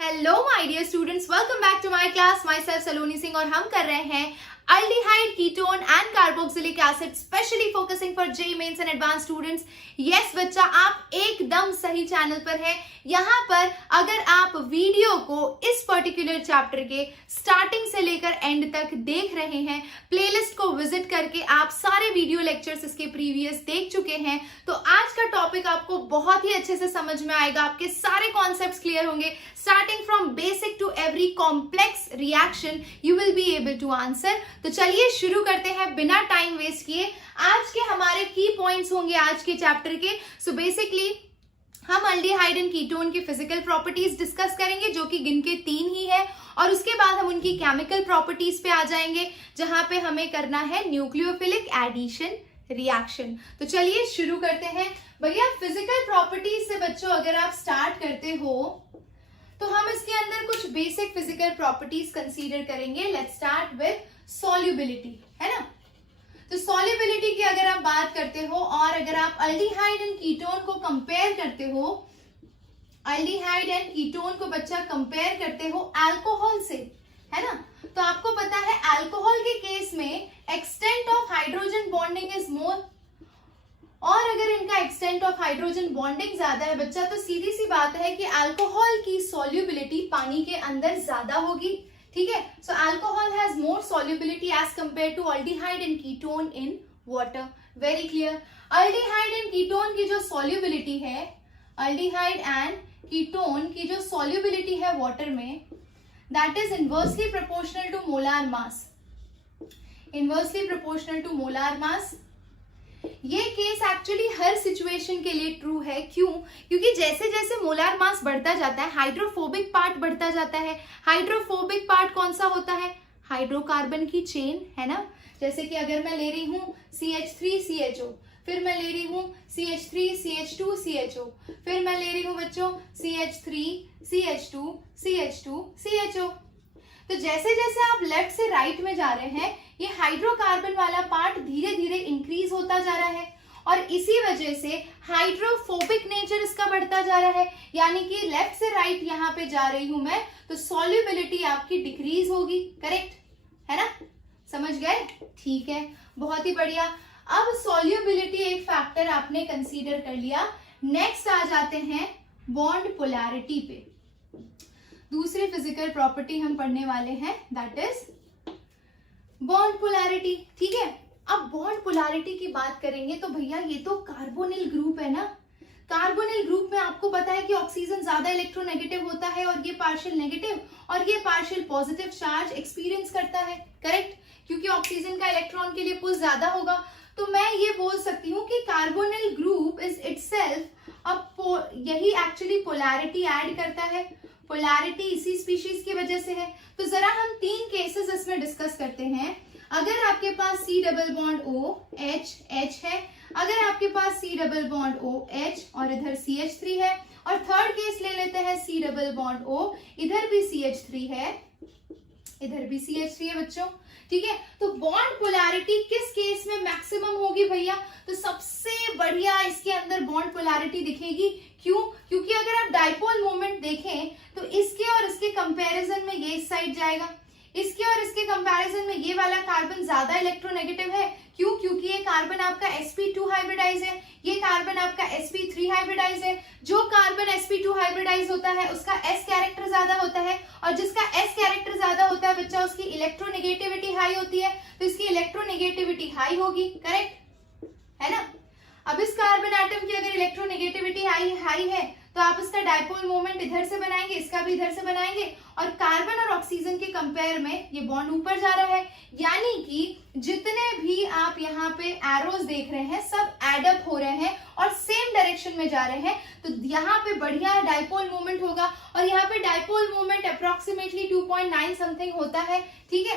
Hello my dear students, welcome back to my class. Myself Saloni Singh और हम कर रहे हैं aldehyde, ketone and carboxylic acid, specially focusing for JEE mains and advance students. Yes बच्चा, आप एकदम सही चैनल पर हैं। यहाँ पर अगर आप वीडियो को इस पर्टिकुलर चैप्टर के स्टार्टिंग से लेकर एंड तक देख रहे हैं, प्लेलिस्ट को विजिट करके आप सारे वीडियो लेक्चर्स इसके प्रीवियस देख चुके हैं, तो आज का टॉपिक आपको बहुत ही अच्छे से समझ में आएगा। आपके सारे कॉन्सेप्ट्स क्लियर होंगे। Starting from basic to every complex reaction you will be able to answer. तो चलिए शुरू करते हैं बिना टाइम वेस्ट किए। आज के हमारे की पॉइंट्स होंगे आज के चैप्टर के। सो बेसिकली हम अल्डिहाइड एंड कीटोन की फिजिकल प्रॉपर्टीज डिस्कस करेंगे, जो कि गिन के 3 ही है, और उसके बाद हम उनकी केमिकल प्रॉपर्टीज पे आ जाएंगे, जहां पे हमें करना है न्यूक्लियोफिलिक एडिशन रिएक्शन। तो चलिए शुरू करते हैं भैया। फिजिकल प्रॉपर्टीज से बच्चों अगर आप स्टार्ट करते हो तो हम इसके अंदर कुछ बेसिक फिजिकल प्रॉपर्टीज कंसीडर करेंगे। लेट्स स्टार्ट विद सॉल्युबिलिटी, है ना। तो सॉल्युबिलिटी की अगर आप बात करते हो और अगर आप अल्डिहाइड एंड कीटोन को कंपेयर करते हो, अल्डिहाइड एंड कीटोन को बच्चा कंपेयर करते हो अल्कोहल से, है ना, तो आपको पता है अल्कोहल के केस में extent of hydrogen bonding is more, और अगर इनका एक्सटेंट ऑफ हाइड्रोजन बॉन्डिंग ज्यादा है बच्चा, तो सीधी सी बात है कि अल्कोहल की सॉल्युबिलिटी पानी के अंदर ज्यादा होगी। ठीक है, so alcohol has more solubility as compare to aldehyde and ketone in water. Very clear. Aldehyde and ketone की जो सॉल्युबिलिटी है, अल्डिहाइड एंड कीटोन की जो सॉल्युबिलिटी है वाटर में, that is inversely proportional to molar mass. Inversely proportional to molar mass. ये case actually हर situation के लिए ट्रू है। क्यों? क्योंकि जैसे जैसे मोलार मास बढ़ता जाता है, हाइड्रोफोबिक पार्ट बढ़ता जाता है। हाइड्रोफोबिक पार्ट कौन सा होता है? हाइड्रोकार्बन की चेन, है ना। जैसे कि अगर मैं ले रही हूं CH3CHO, फिर मैं ले रही हूं CH3CH2CHO, फिर मैं ले रही हूं बच्चों CH3CH2CH2CHO। तो जैसे जैसे आप लेफ्ट से राइट में जा रहे हैं, ये हाइड्रोकार्बन वाला पार्ट धीरे धीरे इंक्रीज होता जा रहा है, और इसी वजह से हाइड्रोफोबिक नेचर इसका बढ़ता जा रहा है। यानी कि लेफ्ट से राइट यहाँ पे जा रही हूं मैं, तो सॉल्युबिलिटी आपकी डिक्रीज होगी। करेक्ट है ना, समझ गए? ठीक है, बहुत ही बढ़िया। अब सॉल्युबिलिटी एक फैक्टर आपने कंसीडर कर लिया। नेक्स्ट आ जाते हैं बॉन्ड पोलैरिटी पे। दूसरी फिजिकल प्रॉपर्टी हम पढ़ने वाले हैं, दैट इज बॉन्ड पोलैरिटी। ठीक है, अब बॉन्ड पोलैरिटी की बात करेंगे तो भैया ये तो कार्बोनिल ग्रुप है ना। कार्बोनिल ग्रुप में आपको पता है कि ऑक्सीजन ज्यादा इलेक्ट्रोनेगेटिव होता है, और ये पार्शियल नेगेटिव और ये पार्शियल पॉजिटिव चार्ज एक्सपीरियंस करता है। करेक्ट, क्योंकि ऑक्सीजन का इलेक्ट्रॉन के लिए पुश ज्यादा होगा। तो मैं ये बोल सकती हूँ कि कार्बोनिल ग्रुप इज इटसेल्फ अब यही एक्चुअली पोलैरिटी ऐड करता है। पोलैरिटी इसी स्पीशीज की वजह से है। तो जरा हम 3 केसेस इसमें डिस्कस करते हैं। अगर आपके पास C double bond O H है, अगर आपके पास C double bond O H और इधर CH3 है, और थर्ड केस ले लेते हैं C डबल बॉन्ड O, इधर भी CH3 है, इधर भी CH3 है बच्चों। ठीक है, तो बॉन्ड पोलैरिटी किस केस में मैक्सिमम होगी भैया? तो सबसे बढ़िया इसके अंदर बॉन्ड पोलैरिटी दिखेगी। क्यों? क्योंकि अगर आप डाइपोल मोमेंट देखें तो इसके और इसके कंपैरिजन में ये इस साइड जाएगा, इसके और इसके कंपैरिजन में ये वाला कार्बन ज्यादा इलेक्ट्रोनेगेटिव है। क्यों? क्योंकि ये कार्बन आपका sp2 हाइब्रिडाइज है, ये कार्बन आपका sp3 हाइब्रिडाइज है। जो कार्बन sp2 हाइब्रिडाइज होता है उसका s कैरेक्टर ज्यादा होता है, और जिसका s कैरेक्टर ज्यादा होता है बच्चा, उसकी इलेक्ट्रोनेगेटिविटी हाई होती है, तो इसकी इलेक्ट्रोनेगेटिविटी हाई होगी। करेक्ट है ना। अब इस कार्बन एटम की अगर इलेक्ट्रोनेगेटिविटी हाई है, तो आप इसका डाइपोल मोमेंट इधर से बनाएंगे, इसका भी इधर से बनाएंगे, और कार्बन और ऑक्सीजन के कंपेयर में ये बॉन्ड ऊपर जा रहा है। यानी कि जितने भी आप यहाँ पे एरोज देख रहे हैं सब एडअप हो रहे हैं और सेम डायरेक्शन में जा रहे हैं। तो यहाँ पे बढ़िया डाइपोल मोमेंट होगा, और यहाँ पे डाइपोल मोमेंट अप्रोक्सीमेटली 2.9 समथिंग होता है। ठीक है,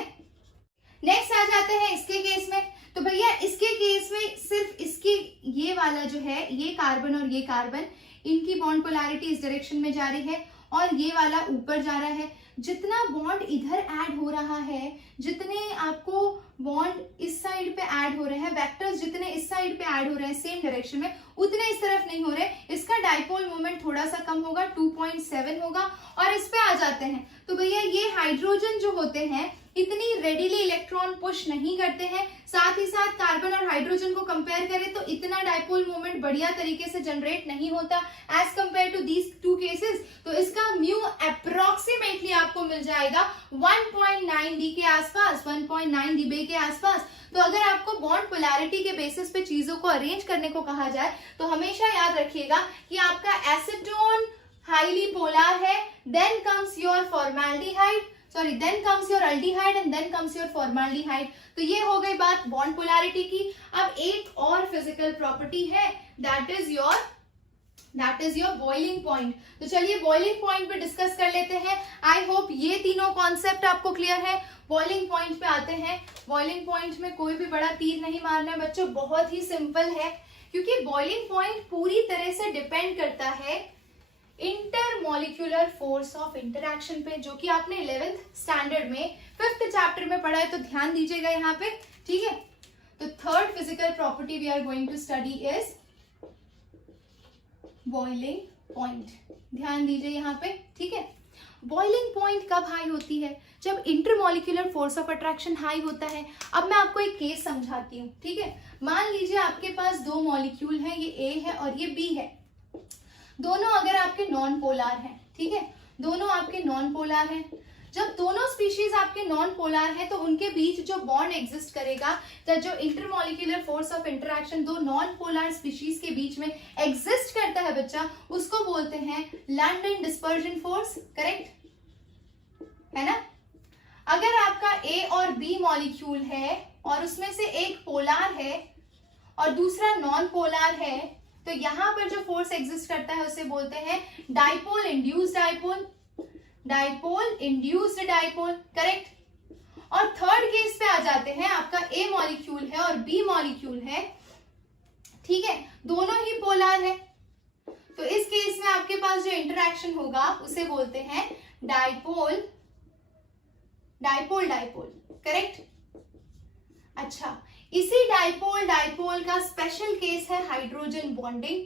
नेक्स्ट आ जाते हैं इसके केस में। तो भैया इसके केस में सिर्फ इसके ये वाला जो है, ये कार्बन और ये कार्बन, इनकी बॉन्ड पोलैरिटी इस डायरेक्शन में जा रही है, और ये वाला ऊपर जा रहा है। जितना बॉन्ड इधर ऐड हो रहा है, जितने आपको बॉन्ड इस साइड पे ऐड हो रहे हैं, वेक्टर्स जितने इस साइड पे ऐड हो रहे हैं सेम डायरेक्शन में, उतने इस तरफ नहीं हो रहे। इसका डाइपोल मोमेंट थोड़ा थोड़ा सा कम होगा, 2.7 होगा। और इस पे आ जाते हैं तो भैया ये हाइड्रोजन जो होते हैं इतनी रेडिली इलेक्ट्रॉन पुश नहीं करते हैं, साथ ही साथ कार्बन और हाइड्रोजन को कंपेयर करें तो इतना डाइपोल मोमेंट बढ़िया तरीके से जनरेट नहीं होता as compare to these two cases. तो इसका म्यू अप्रोक्सीमेटली आपको मिल जाएगा 1.9 डी के आसपास, 1.9 डीबे के आसपास। तो अगर आपको बॉन्ड पोलैरिटी के बेसिस पे चीजों को अरेंज करने को कहा जाए तो हमेशा याद रखिएगा कि आपका एसीटोन हाईली पोलर है, then comes your formaldehyde, sorry then comes your aldehyde and then comes your formaldehyde. तो ये हो गई बात बॉन्ड पोलैरिटी की। अब एक और फिजिकल प्रॉपर्टी है, that is your boiling point. तो चलिए बॉइलिंग पॉइंट पे डिस्कस कर लेते हैं। आई होप ये तीनों कॉन्सेप्ट आपको क्लियर है। बॉइलिंग पॉइंट पे आते हैं। बॉइलिंग पॉइंट में कोई भी बड़ा तीर नहीं मारना है बच्चों, बहुत ही सिंपल है, क्योंकि बॉइलिंग पॉइंट पूरी तरह से डिपेंड करता है इंटरमॉलिक्यूलर फोर्स ऑफ इंटरैक्शन पे, जो कि आपने 11th स्टैंडर्ड में 5th चैप्टर में पढ़ा है। तो ध्यान दीजिएगा यहाँ पे, ठीक है। तो third physical property we are going to study is boiling point. ध्यान दीजिए यहाँ पे, ठीक है। बॉइलिंग पॉइंट कब हाई होती है? जब intermolecular force of attraction high होता है। अब मैं आपको एक केस समझाती हूँ, ठीक है। मान लीजिए आपके पास दो मॉलिक्यूल हैं, ये ए है और ये बी है। दोनों अगर आपके नॉन पोलर हैं, ठीक है, दोनों आपके नॉन पोलर हैं। जब दोनों स्पीशीज आपके नॉन पोलर हैं तो उनके बीच जो बॉन्ड एग्जिस्ट करेगा, जो इंटरमॉलिक्यूलर फोर्स ऑफ इंटरैक्शन दो नॉन पोलर स्पीशीज के बीच में एग्जिस्ट करता है बच्चा, उसको बोलते हैं लंडन डिस्पर्जन फोर्स, करेक्ट है ना। अगर आपका ए और बी मॉलिक्यूल है और उसमें से एक पोलर है और दूसरा नॉन पोलर है, तो यहां पर जो फोर्स एग्जिस्ट करता है उसे बोलते हैं dipole induced dipole, dipole induced dipole, correct. और थर्ड केस पे आ जाते हैं, आपका ए मॉलिक्यूल है और बी मॉलिक्यूल है, ठीक है, दोनों ही पोलर है। तो इस केस में आपके पास जो इंटरैक्शन होगा उसे बोलते हैं डाइपोल डाइपोल डाइपोल, करेक्ट। अच्छा, इसी डाइपोल डाइपोल का स्पेशल केस है हाइड्रोजन बॉन्डिंग,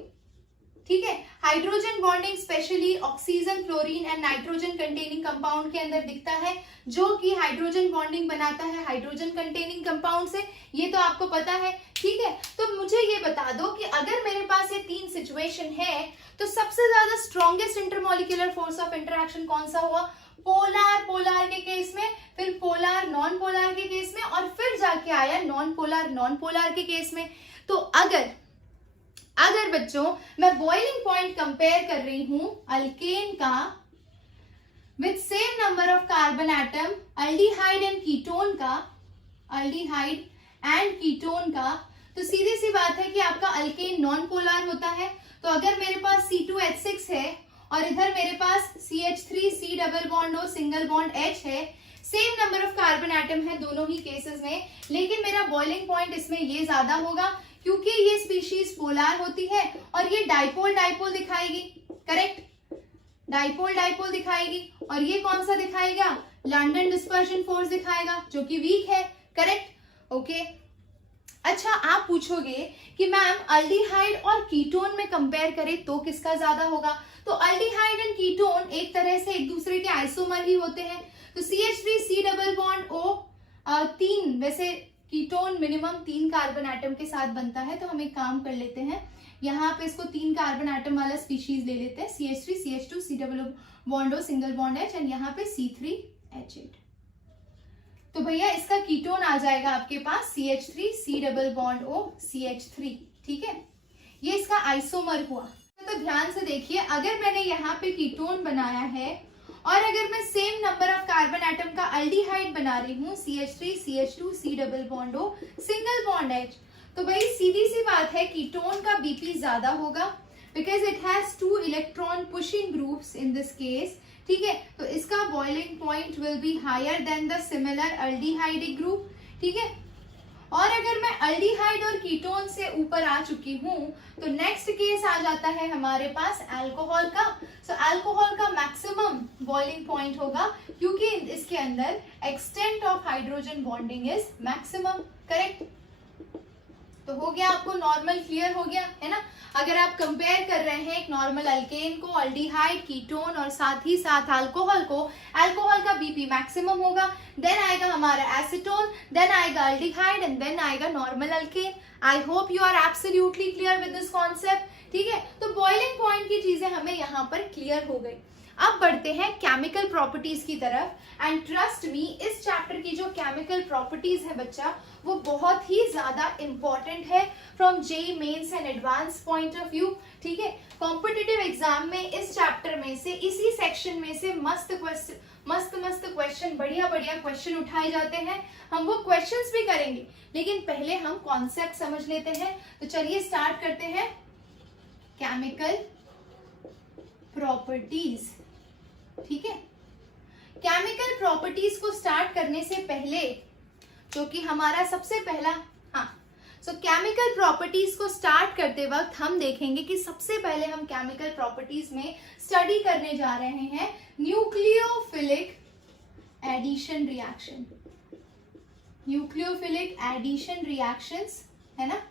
ठीक है। Hydrogen bonding specially oxygen, chlorine and nitrogen containing compound के अंदर दिखता है, जो कि हाइड्रोजन बॉन्डिंग बनाता है हाइड्रोजन कंटेनिंग कंपाउंड से, ये तो आपको पता है, ठीक है। तो मुझे ये बता दो कि अगर मेरे पास ये तीन सिचुएशन है तो सबसे ज्यादा strongest intermolecular force of interaction कौन सा हुआ? पोलर पोलर के केस में, फिर पोलर नॉन पोलर के केस में, और फिर जाके आया नॉन पोलर के केस में। तो अगर बच्चों मैं बॉइलिंग पॉइंट कंपेयर कर रही हूं अल्केन का with same number of carbon atom, aldehyde and ketone का, अल्डिहाइड एंड कीटोन का, तो सीधी सी बात है कि आपका अल्केन नॉन पोलर होता है। तो अगर मेरे पास C2H6 है और इधर मेरे पास CH3 C double bond O single bond H है, same number of carbon atom है दोनों ही केसेस में, लेकिन मेरा बॉइलिंग पॉइंट इसमें ये ज्यादा होगा क्योंकि ये स्पीशीज पोलर होती है और ये डाइपोल डाइपोल दिखाएगी, करेक्ट, डाइपोल डाइपोल दिखाएगी। और ये कौन सा दिखाएगा? लंडन डिस्पर्जन फोर्स दिखाएगा, जो कि वीक है, करेक्ट, ओके। अच्छा, आप पूछोगे कि मैम अल्डिहाइड और कीटोन में कंपेयर करें तो किसका ज्यादा होगा? तो अल्डिहाइड एंड कीटोन एक तरह से एक दूसरे के आइसोमर ही होते हैं। तो CH3 C double bond O तीन, वैसे कीटोन मिनिमम 3 कार्बन एटम के साथ बनता है। तो हम एक काम कर लेते हैं, यहाँ पे इसको 3 कार्बन एटम वाला स्पीशीज ले लेते हैं, CH3 CH2 C double bond O single bond H and यहाँ पे C3H8। तो भैया इसका कीटोन आ जाएगा आपके पास CH3 C double bond O CH3, ठीक है, ये इसका आइसोमर हुआ। तो ध्यान से देखिए, अगर मैंने यहाँ पे कीटोन बनाया है और अगर मैं same number of carbon atom का अल्डिहाइड बना रही हूँ CH3 CH2 C double bond O single bond H, तो भाई सीधी सी बात है कीटोन का BP ज्यादा होगा because it has 2 electron pushing groups in this case, ठीक है। तो इसका boiling point will be higher than the similar aldehyde group, ठीक है। और अगर मैं अल्डिहाइड और कीटोन से ऊपर आ चुकी हूं तो नेक्स्ट केस आ जाता है हमारे पास अल्कोहल का। सो अल्कोहल का मैक्सिमम बॉइलिंग पॉइंट होगा क्योंकि इसके अंदर extent of hydrogen bonding is maximum, correct. तो हो गया, आपको नॉर्मल क्लियर हो गया है ना। अगर आप कंपेयर कर रहे हैं एक नॉर्मल अल्केन को, अल्डिहाइड, कीटोन और साथ ही साथ अल्कोहल को, अल्कोहल का बीपी मैक्सिमम होगा, देन आएगा हमारा एसीटोन, देन आएगा अल्डिहाइड एंड देन आएगा normal alkane. I hope you are absolutely clear with this concept. ठीक है, तो बॉइलिंग पॉइंट की चीजें हमें यहाँ पर क्लियर हो गई। अब बढ़ते हैं केमिकल प्रॉपर्टीज की तरफ एंड ट्रस्ट मी, इस चैप्टर की जो केमिकल प्रॉपर्टीज है बच्चा, वो बहुत ही ज्यादा इंपॉर्टेंट है from JEE mains and advance point of view. ठीक है, कॉम्पिटिटिव एग्जाम में इस चैप्टर में से, इसी सेक्शन में से मस्त क्वेश्चन, बढ़िया क्वेश्चन उठाए जाते हैं। हम वो क्वेश्चंस भी करेंगे, लेकिन पहले हम कॉन्सेप्ट समझ लेते हैं। तो चलिए स्टार्ट करते हैं केमिकल प्रॉपर्टीज। ठीक है, केमिकल प्रॉपर्टीज को स्टार्ट करने से पहले, जो कि हमारा सबसे पहला, केमिकल प्रॉपर्टीज को स्टार्ट करते वक्त हम देखेंगे कि सबसे पहले हम केमिकल प्रॉपर्टीज में स्टडी करने जा रहे हैं nucleophilic addition reaction. Nucleophilic addition reactions है ना।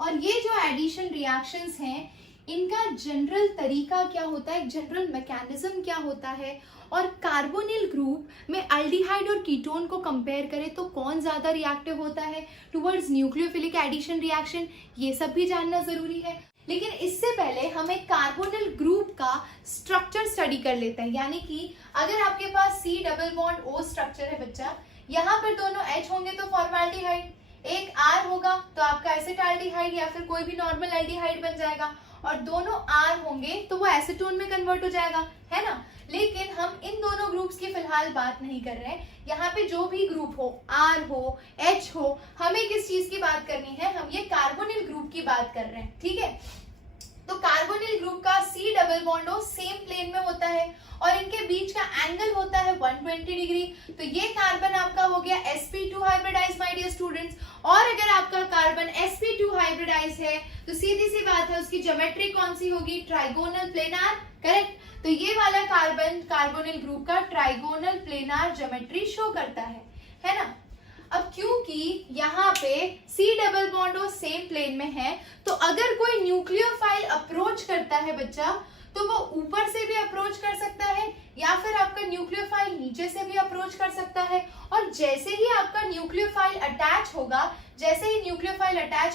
और ये जो एडिशन रिएक्शंस हैं, इनका जनरल तरीका क्या होता है, जनरल मैकेनिज्म क्या होता है, और कार्बोनिल ग्रुप में अल्डिहाइड और कीटोन को कंपेयर करें तो कौन ज्यादा रिएक्टिव होता है टुवर्ड्स न्यूक्लियोफिलिक एडिशन रिएक्शन, ये सब भी जानना जरूरी है। लेकिन इससे पहले हम एक कार्बोनिल ग्रुप का स्ट्रक्चर स्टडी कर लेते हैं। यानी कि अगर आपके पास C double bond O structure है बच्चा, यहाँ पर दोनों H होंगे तो फॉर्मेल्डिहाइड, एक R होगा तो आपका एसिटाल्डिहाइड या फिर कोई भी नॉर्मल एल्डिहाइड बन जाएगा, और दोनों R होंगे तो वो एसीटोन में कन्वर्ट हो जाएगा, है ना। लेकिन हम इन दोनों ग्रुप्स की फिलहाल बात नहीं कर रहे हैं। यहाँ पे जो भी ग्रुप हो, R हो, H हो, हमें किस चीज की बात करनी है, हम ये कार्बोनिल ग्रुप की बात कर रहे हैं। ठीक है, तो कार्बोनिल ग्रुप का C double bond O same plane में होता है और इनके बीच का एंगल होता है 120 डिग्री। तो ये कार्बन आपका हो गया sp2 hybridise my dear students. और अगर आपका कार्बन sp2 हाइब्रिडाइज है तो सीधी सी बात है, उसकी ज्योमेट्री कौन सी होगी, ट्राइगोनल प्लेनार, करेक्ट। तो ये वाला कार्बन कार्बोनिल ग्रुप का ट्राइगोनल प्लेनार ज्योमेट्री शो करता है ना। अब क्योंकि यहाँ पे C double bond O same plane में है, तो अगर कोई न्यूक्लियोफाइल अप्रोच करता है बच्चा, तो वो ऊपर से भी अप्रोच कर सकता है या फिर आपका न्यूक्लियोफाइल नीचे से भी अप्रोच कर सकता है। और जैसे ही आपका न्यूक्लियोफाइल अटैच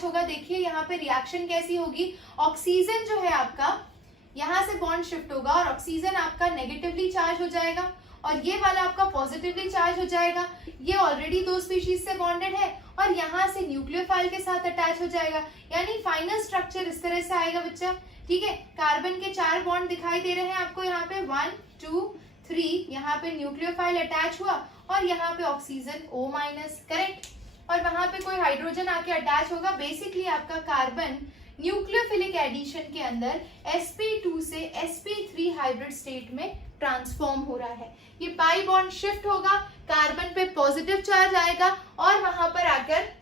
होगा, देखिए यहाँ पे रिएक्शन कैसी होगी, ऑक्सीजन जो है आपका यहाँ से बॉन्ड शिफ्ट होगा और ऑक्सीजन आपका नेगेटिवली चार्ज हो जाएगा और ये वाला आपका पॉजिटिवली चार्ज हो जाएगा। ये ऑलरेडी दो स्पीशीज से बॉन्डेड है और यहाँ से न्यूक्लियोफाइल के साथ अटैच हो जाएगा, यानी फाइनल स्ट्रक्चर इस तरह से आएगा बच्चा। ठीक है, कार्बन के 4 बॉन्ड दिखाई दे रहे हैं आपको यहाँ पे 1 2 3, यहाँ पे न्यूक्लियोफाइल अटैच हुआ और यहाँ पे ऑक्सीजन O माइनस, करेक्ट। और वहां पे कोई हाइड्रोजन आके अटैच होगा। बेसिकली आपका कार्बन न्यूक्लियोफिलिक एडिशन के अंदर sp2 से sp3 हाइब्रिड स्टेट में ट्रांसफॉर्म हो रहा है। ये पाई बॉन्ड शिफ्ट होगा, कार्बन पे पॉजिटिव चार्ज आएगा और वहां पर आकर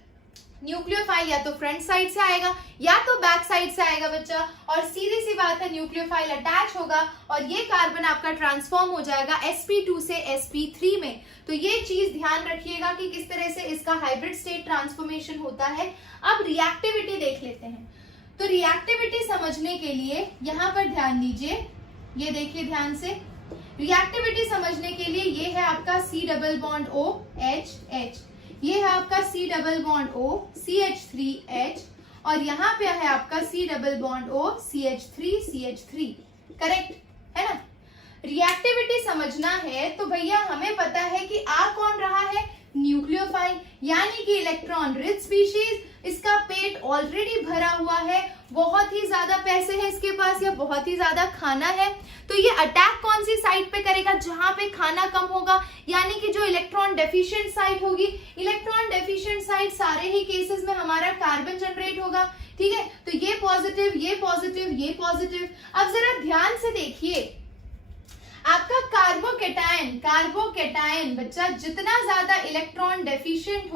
न्यूक्लियोफाइल या तो फ्रंट साइड से आएगा या तो बैक साइड से आएगा बच्चा, और सीधी सी बात है न्यूक्लियोफाइल अटैच होगा और ये कार्बन आपका ट्रांसफॉर्म हो जाएगा sp2 से sp3 में। तो ये चीज ध्यान रखिएगा कि किस तरह से इसका हाइब्रिड स्टेट ट्रांसफॉर्मेशन होता है। अब रिएक्टिविटी देख लेते हैं। तो रिएक्टिविटी समझने के लिए यहाँ पर ध्यान दीजिए, ये देखिए ध्यान से। रिएक्टिविटी समझने के लिए ये है आपका C double bond O H, ये है आपका C double bond O CH3H, और यहाँ पे है आपका C double bond O CH3, correct है ना। रिएक्टिविटी समझना है तो भैया हमें पता है कि आ कौन रहा है, न्यूक्लियोफाइल, यानी कि इलेक्ट्रॉन रिच स्पीशीज, इसका पेट ऑलरेडी भरा हुआ है, बहुत ही ज्यादा पैसे हैं इसके पास या बहुत ही ज्यादा खाना है। तो ये अटैक कौन सी साइट पे करेगा, जहां पे खाना कम होगा, यानी कि जो इलेक्ट्रॉन डेफिशिएंट साइट होगी। इलेक्ट्रॉन डेफिशिएंट साइट सारे ही केसेस में हमारा कार्बन जनरेट होगा। ठीक है, तो ये पॉजिटिव, ये पॉजिटिव, ये पॉजिटिव। अब जरा ध्यान से देखिए, आपका कार्बोकेटायन बच्चा जितना ज्यादा इलेक्ट्रॉन डेफिशिएंट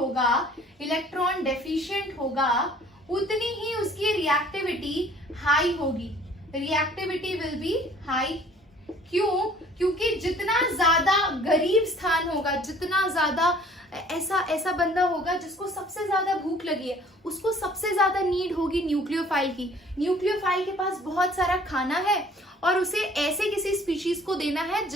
होगा उतनी ही उसकी रिएक्टिविटी हाई होगी। Reactivity will be high. क्यों? क्योंकि जितना ज्यादा गरीब स्थान होगा, जितना ज्यादा ऐसा बंदा होगा जिसको सबसे ज्यादा भूख लगी है, उसको सबसे ज्यादा नीड होगी न्यूक्लियोफाइल की। न्यूक्लियोफाइल के पास बहुत सारा खाना है और उसे ऐसे किसी स्पीशीज को देना है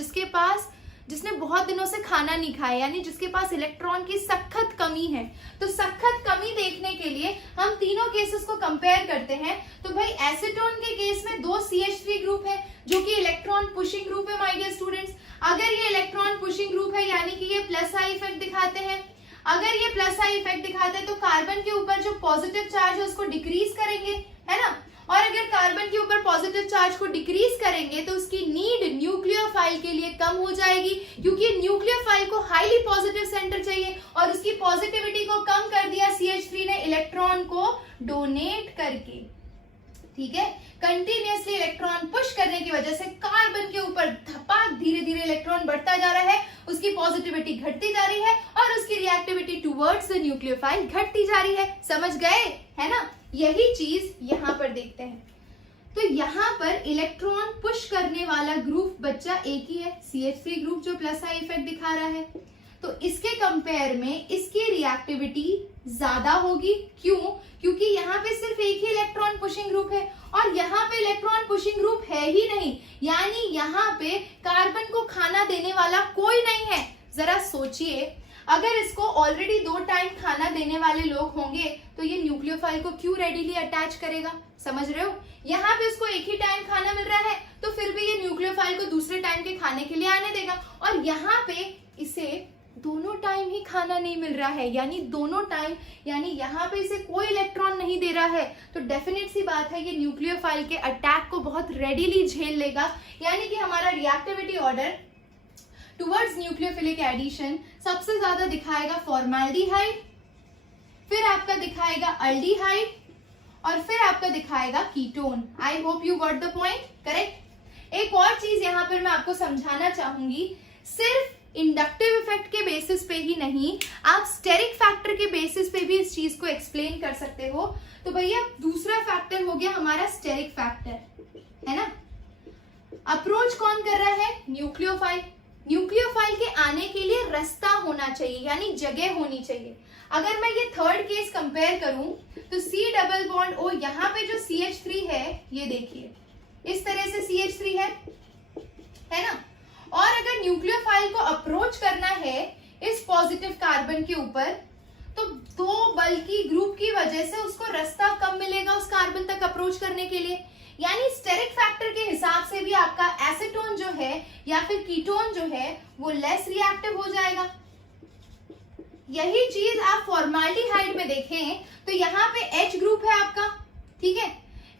जिसने बहुत दिनों से खाना नहीं खाया, यानी जिसके पास इलेक्ट्रॉन की सख्त कमी है। तो सख्त कमी देखने के लिए हम तीनों केसेस को कंपेयर करते हैं। तो भाई एसीटोन के केस में 2 CH3 ग्रुप है जो कि इलेक्ट्रॉन पुशिंग ग्रुप है माय डियर स्टूडेंट्स। अगर ये इलेक्ट्रॉन पुशिंग ग्रुप है यानी कि ये प्लस आई इफेक्ट दिखाते हैं। अगर ये प्लस आई इफेक्ट दिखाते हैं तो कार्बन के ऊपर जो पॉजिटिव चार्ज है उसको डिक्रीज करेंगे, है ना। और अगर कार्बन के ऊपर पॉजिटिव चार्ज को डिक्रीज करेंगे तो उसकी नीड न्यूक्लियोफाइल के लिए कम हो जाएगी, क्योंकि न्यूक्लियोफाइल को हाईली पॉजिटिव सेंटर चाहिए और उसकी पॉजिटिविटी को कम कर दिया CH3 ने इलेक्ट्रॉन को डोनेट करके। ठीक है, कंटिन्यूअसली इलेक्ट्रॉन पुश करने की वजह से कार्बन के ऊपर धपाक धीरे धीरे इलेक्ट्रॉन बढ़ता जा रहा है, उसकी पॉजिटिविटी घटती जा रही है और उसकी रिएक्टिविटी टुवर्ड्स द न्यूक्लियोफाइल घटती जा रही है। समझ गए, है ना। यही चीज यहां पर देखते हैं। तो यहां पर इलेक्ट्रॉन पुश करने वाला ग्रुप बच्चा एक ही है, CH3 ग्रुप जो प्लस आई इफेक्ट दिखा रहा है। तो इसके कंपेयर में इसकी रिएक्टिविटी ज्यादा होगी। क्यों? क्योंकि यहाँ पे सिर्फ एक ही इलेक्ट्रॉन पुशिंग ग्रुप है और यहाँ पे इलेक्ट्रॉन पुशिंग ग्रुप है ही नहीं, यानी यहाँ पे कार्बन को खाना देने वाला कोई नहीं है। जरा सोचिए, अगर इसको ऑलरेडी 2 टाइम खाना देने वाले लोग होंगे तो ये न्यूक्लियोफाइल को क्यों रेडिली अटैच करेगा? समझ रहे हो। यहाँ पे उसको एक ही टाइम खाना मिल रहा है तो फिर भी ये न्यूक्लियोफाइल को दूसरे टाइम के खाने के लिए आने देगा, और यहाँ पे इसे दोनों टाइम ही खाना नहीं मिल रहा है, यानी दोनों टाइम, यानी यहाँ पे इसे कोई इलेक्ट्रॉन नहीं दे रहा है। तो डेफिनेट सी बात है ये न्यूक्लियोफाइल के अटैक को बहुत रेडिली झेल लेगा, यानी कि हमारा reactivity order towards nucleophilic addition सबसे ज्यादा दिखाएगा फॉर्मल्डिहाइड, फिर आपका दिखाएगा अल्डिहाइड और फिर आपका दिखाएगा ketone. I hope you got the point, correct. एक और चीज यहाँ पर मैं आपको समझाना चाहूंगी, सिर्फ इंडक्टिव इफेक्ट के बेसिस पे ही नहीं, आप स्टेरिक फैक्टर के बेसिस पे भी इस चीज को एक्सप्लेन कर सकते हो। तो भैया दूसरा फैक्टर हो गया हमारा स्टेरिक फैक्टर, है ना। अप्रोच कौन कर रहा है? न्यूक्लियोफाइल। न्यूक्लियोफाइल के आने के लिए रास्ता होना चाहिए, यानी जगह होनी चाहिए। अगर मैं ये थर्ड केस कंपेयर करूं तो C डबल बॉन्ड O, यहाँ पे जो CH3 है ये देखिए इस तरह से CH3 है ना। और अगर न्यूक्लियोफाइल को अप्रोच करना है इस पॉजिटिव कार्बन के ऊपर तो 2 बल्कि ग्रुप की वजह से उसको रास्ता कम मिलेगा उस कार्बन तक अप्रोच करने के लिए, यानी स्टेरिक फैक्टर के हिसाब से भी आपका एसीटोन जो है या फिर कीटोन जो है वो लेस रिएक्टिव हो जाएगा। यही चीज आप फॉर्मल्डिहाइड में देखें तो यहाँ पे H ग्रुप है आपका, ठीक है।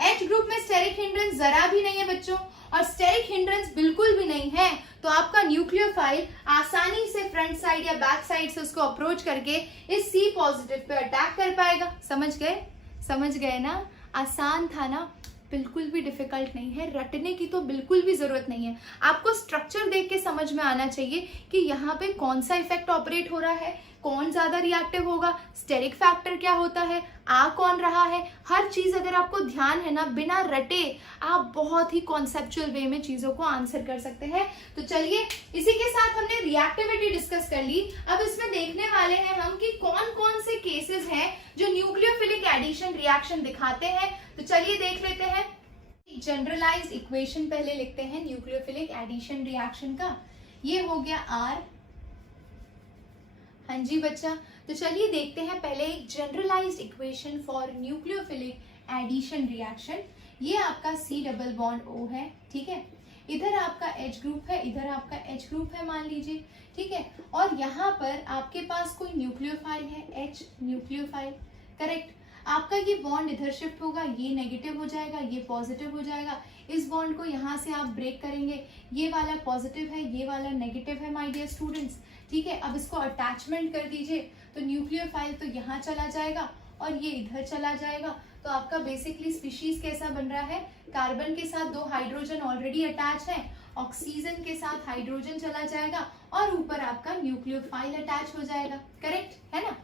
H ग्रुप में स्टेरिक हिंड्रेंस जरा भी नहीं है बच्चों, और स्टेरिक हिंड्रेंस बिल्कुल भी नहीं है तो आपका न्यूक्लियोफाइल आसानी से फ्रंट साइड या बैक साइड से उसको अप्रोच करके इस C पॉजिटिव पे अटैक कर पाएगा। समझ गए ना, आसान था ना, बिल्कुल भी डिफिकल्ट नहीं है, रटने की तो बिल्कुल भी जरूरत नहीं है। आपको स्ट्रक्चर देख के समझ में आना चाहिए कि यहाँ पे कौन सा इफेक्ट ऑपरेट हो रहा है, कौन ज्यादा रिएक्टिव होगा, स्टेरिक फैक्टर क्या होता है, आ कौन रहा है। हर चीज अगर आपको ध्यान है ना, बिना रटे आप बहुत ही कॉन्सेप्चुअल वे में चीजों को आंसर कर सकते हैं। तो चलिए इसी के साथ हमने रिएक्टिविटी डिस्कस कर ली। अब इसमें देखने वाले हैं हम कि कौन कौन से केसेस हैं जो न्यूक्लियोफिलिक एडिशन रिएक्शन दिखाते हैं। तो चलिए देख लेते हैं। जनरलाइज्ड इक्वेशन पहले लिखते हैं न्यूक्लियोफिलिक एडिशन रिएक्शन का। ये हो गया R। हाँ जी बच्चा, तो चलिए देखते हैं पहले एक generalised equation for nucleophilic addition reaction. ये आपका C डबल बॉन्ड O है, ठीक है। इधर आपका H ग्रुप है, इधर आपका H ग्रुप है मान लीजिए, ठीक है। और यहाँ पर आपके पास कोई न्यूक्लियोफाइल है, H न्यूक्लियोफाइल, करेक्ट। आपका ये बॉन्ड इधर शिफ्ट होगा, ये नेगेटिव हो जाएगा, ये पॉजिटिव हो जाएगा। इस बॉन्ड को यहाँ से आप ब्रेक करेंगे, ये वाला पॉजिटिव है, ये वाला नेगेटिव है माय डियर स्टूडेंट्स, ठीक है। अब इसको अटैचमेंट कर दीजिए तो न्यूक्लियोफाइल तो यहाँ चला जाएगा और ये इधर चला जाएगा। तो आपका बेसिकली स्पीशीज कैसा बन रहा है, कार्बन के साथ 2 हाइड्रोजन ऑलरेडी अटैच है, ऑक्सीजन के साथ हाइड्रोजन चला जाएगा और ऊपर आपका न्यूक्लियोफाइल अटैच हो जाएगा, करेक्ट है ना।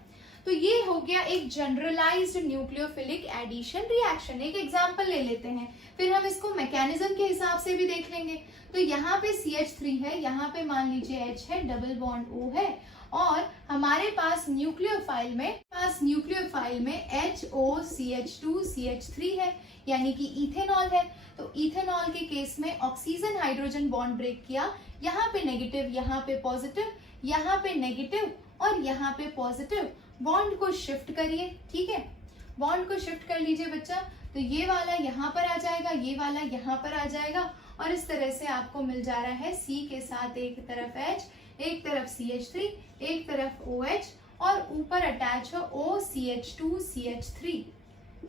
तो ये हो गया एक जनरलाइज्ड न्यूक्लियोफिलिक एडिशन रिएक्शन। एक एग्जांपल ले लेते हैं, फिर हम इसको मैकेनिज्म के हिसाब से भी देख लेंगे। तो यहाँ पे CH3 है, यहाँ पे मान लीजिए H है, डबल बॉन्ड O है, और हमारे पास न्यूक्लियोफाइल में HOCH2CH3 है, यानी कि इथेनॉल है। तो इथेनॉल के केस में ऑक्सीजन हाइड्रोजन बॉन्ड ब्रेक किया, यहाँ पे नेगेटिव, यहाँ पे पॉजिटिव, यहाँ पे नेगेटिव और यहाँ पे पॉजिटिव। बॉन्ड को शिफ्ट करिए, ठीक है, बॉन्ड को शिफ्ट कर लीजिए बच्चा। तो ये वाला यहाँ पर आ जाएगा, ये वाला यहाँ पर आ जाएगा, और इस तरह से आपको मिल जा रहा है C के साथ एक तरफ H, एक तरफ CH3, एक तरफ OH, और ऊपर अटैच हो OCH2CH3,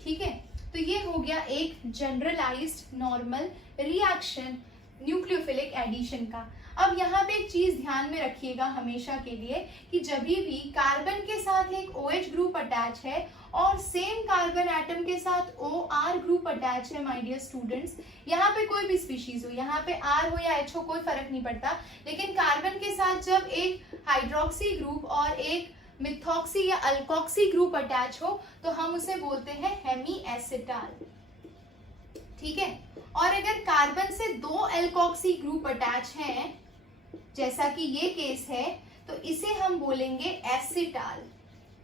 ठीक है। तो ये हो गया एक generalised normal reaction nucleophilic addition का। अब यहाँ पे एक चीज ध्यान में रखिएगा हमेशा के लिए कि जब भी कार्बन के साथ एक OH ग्रुप अटैच है और सेम कार्बन एटम के साथ OR ग्रुप अटैच है, माय डियर स्टूडेंट्स, यहाँ पे कोई भी स्पीशीज हो, यहाँ पे R हो या H हो, कोई फर्क नहीं पड़ता, लेकिन कार्बन के साथ जब एक हाइड्रोक्सी ग्रुप और एक मिथॉक्सी या अल्कोक्सी ग्रुप अटैच हो तो हम उसे बोलते हैं हेमी एसिटाल, ठीक है। और अगर कार्बन से दो एल्कोक्सी ग्रुप अटैच हैं, जैसा कि ये केस है, तो इसे हम बोलेंगे एसिटाल,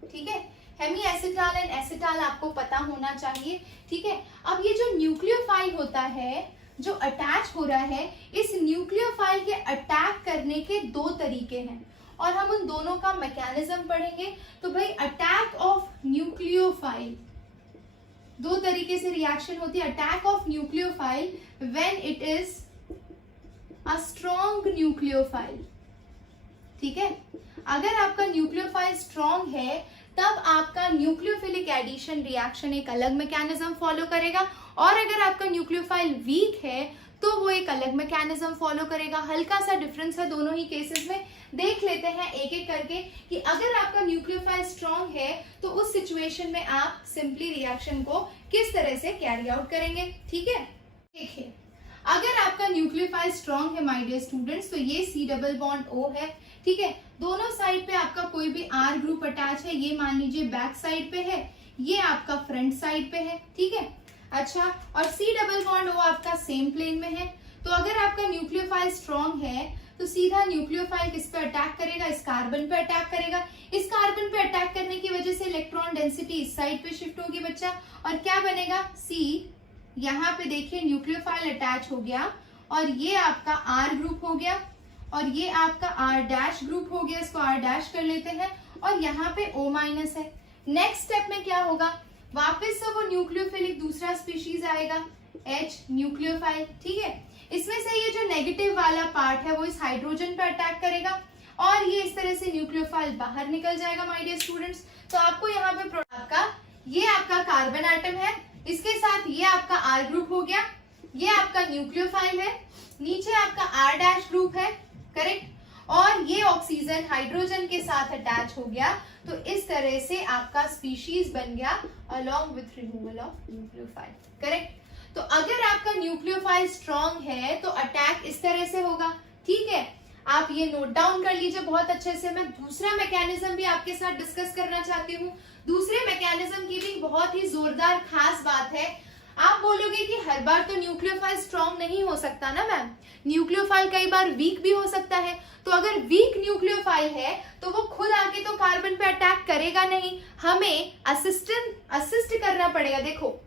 ठीक है। हेमी एसिटाल एंड एसिटाल आपको पता होना चाहिए, ठीक है। अब ये जो न्यूक्लियोफाइल होता है जो अटैच हो रहा है, इस न्यूक्लियोफाइल के अटैक करने के दो तरीके हैं और हम उन दोनों का मैकेनिज्म पढ़ेंगे। तो भाई अटैक ऑफ न्यूक्लियोफाइल, दो तरीके से रिएक्शन होती है। Attack of nucleophile when it is a strong nucleophile, ठीक है। अगर आपका न्यूक्लियोफाइल स्ट्रॉन्ग है तब आपका न्यूक्लियोफिलिक एडिशन रिएक्शन एक अलग मैकेनिज्म फॉलो करेगा, और अगर आपका न्यूक्लियोफाइल वीक है तो वो एक अलग मैकेनिज्म फॉलो करेगा। हल्का सा डिफरेंस है दोनों ही केसेस में। देख लेते हैं एक एक करके कि अगर आपका न्यूक्लियोफाइल स्ट्रॉन्ग है तो उस सिचुएशन में आप सिंपली रिएक्शन को किस तरह से कैरी आउट करेंगे, ठीक है। देखिए, अगर आपका न्यूक्लियोफाइल स्ट्रॉन्ग है माय डियर स्टूडेंट्स, तो ये C डबल बॉन्ड O है, ठीक है। दोनों साइड पे आपका कोई भी R ग्रुप अटैच है, ये मान लीजिए बैक साइड पे है, ये आपका फ्रंट साइड पे है, ठीक है। अच्छा, और C डबल बॉन्ड O आपका सेम प्लेन में है। तो अगर आपका न्यूक्लियोफाइल स्ट्रॉन्ग है तो सीधा न्यूक्लियोफाइल किस पे अटैक करेगा, इस कार्बन पे अटैक करेगा। इस कार्बन पे अटैक करने की वजह से इलेक्ट्रॉन डेंसिटी इस साइड पे शिफ्ट होगी बच्चा, और क्या बनेगा C, यहाँ पे देखिए न्यूक्लियोफाइल अटैच हो गया और ये आपका R ग्रुप हो गया और ये आपका R डैश ग्रुप हो गया, इसको R डैश कर लेते हैं, और यहाँ पे O माइनस है। नेक्स्ट स्टेप में क्या होगा, वापस से वो न्यूक्लियोफिलिक दूसरा स्पीशीज आएगा H न्यूक्लियोफाइल, ठीक है। इसमें से ये जो नेगेटिव वाला पार्ट है वो इस हाइड्रोजन पे अटैक करेगा और ये इस तरह से न्यूक्लियोफाइल बाहर निकल जाएगा माय डियर स्टूडेंट्स। तो आपको यहाँ पे ये आपका कार्बन एटम है, इसके साथ ये आपका R ग्रुप हो गया, ये आपका न्यूक्लियोफाइल है, नीचे आपका R डैश ग्रुप है, करेक्ट, और ये ऑक्सीजन हाइड्रोजन के साथ अटैच हो गया। तो इस तरह से आपका स्पीशीज बन गया along with removal of nucleophile, correct. तो अगर आपका न्यूक्लियोफाइल स्ट्रॉन्ग है तो अटैक इस तरह से होगा, ठीक है। आप ये नोट डाउन कर लीजिए बहुत अच्छे से। मैं दूसरा मैकेनिज्म भी आपके साथ डिस्कस करना चाहती हूँ। दूसरे मैकेनिज्म की भी बहुत ही जोरदार खास बात है। आप बोलोगे कि हर बार तो न्यूक्लियोफाइल स्ट्रॉन्ग नहीं हो सकता ना मैम, न्यूक्लियोफाइल कई बार वीक भी हो सकता है। तो अगर वीक न्यूक्लियोफाइल है तो वो खुद आके तो कार्बन पे अटैक करेगा नहीं, हमें असिस्ट करना पड़ेगा। देखो,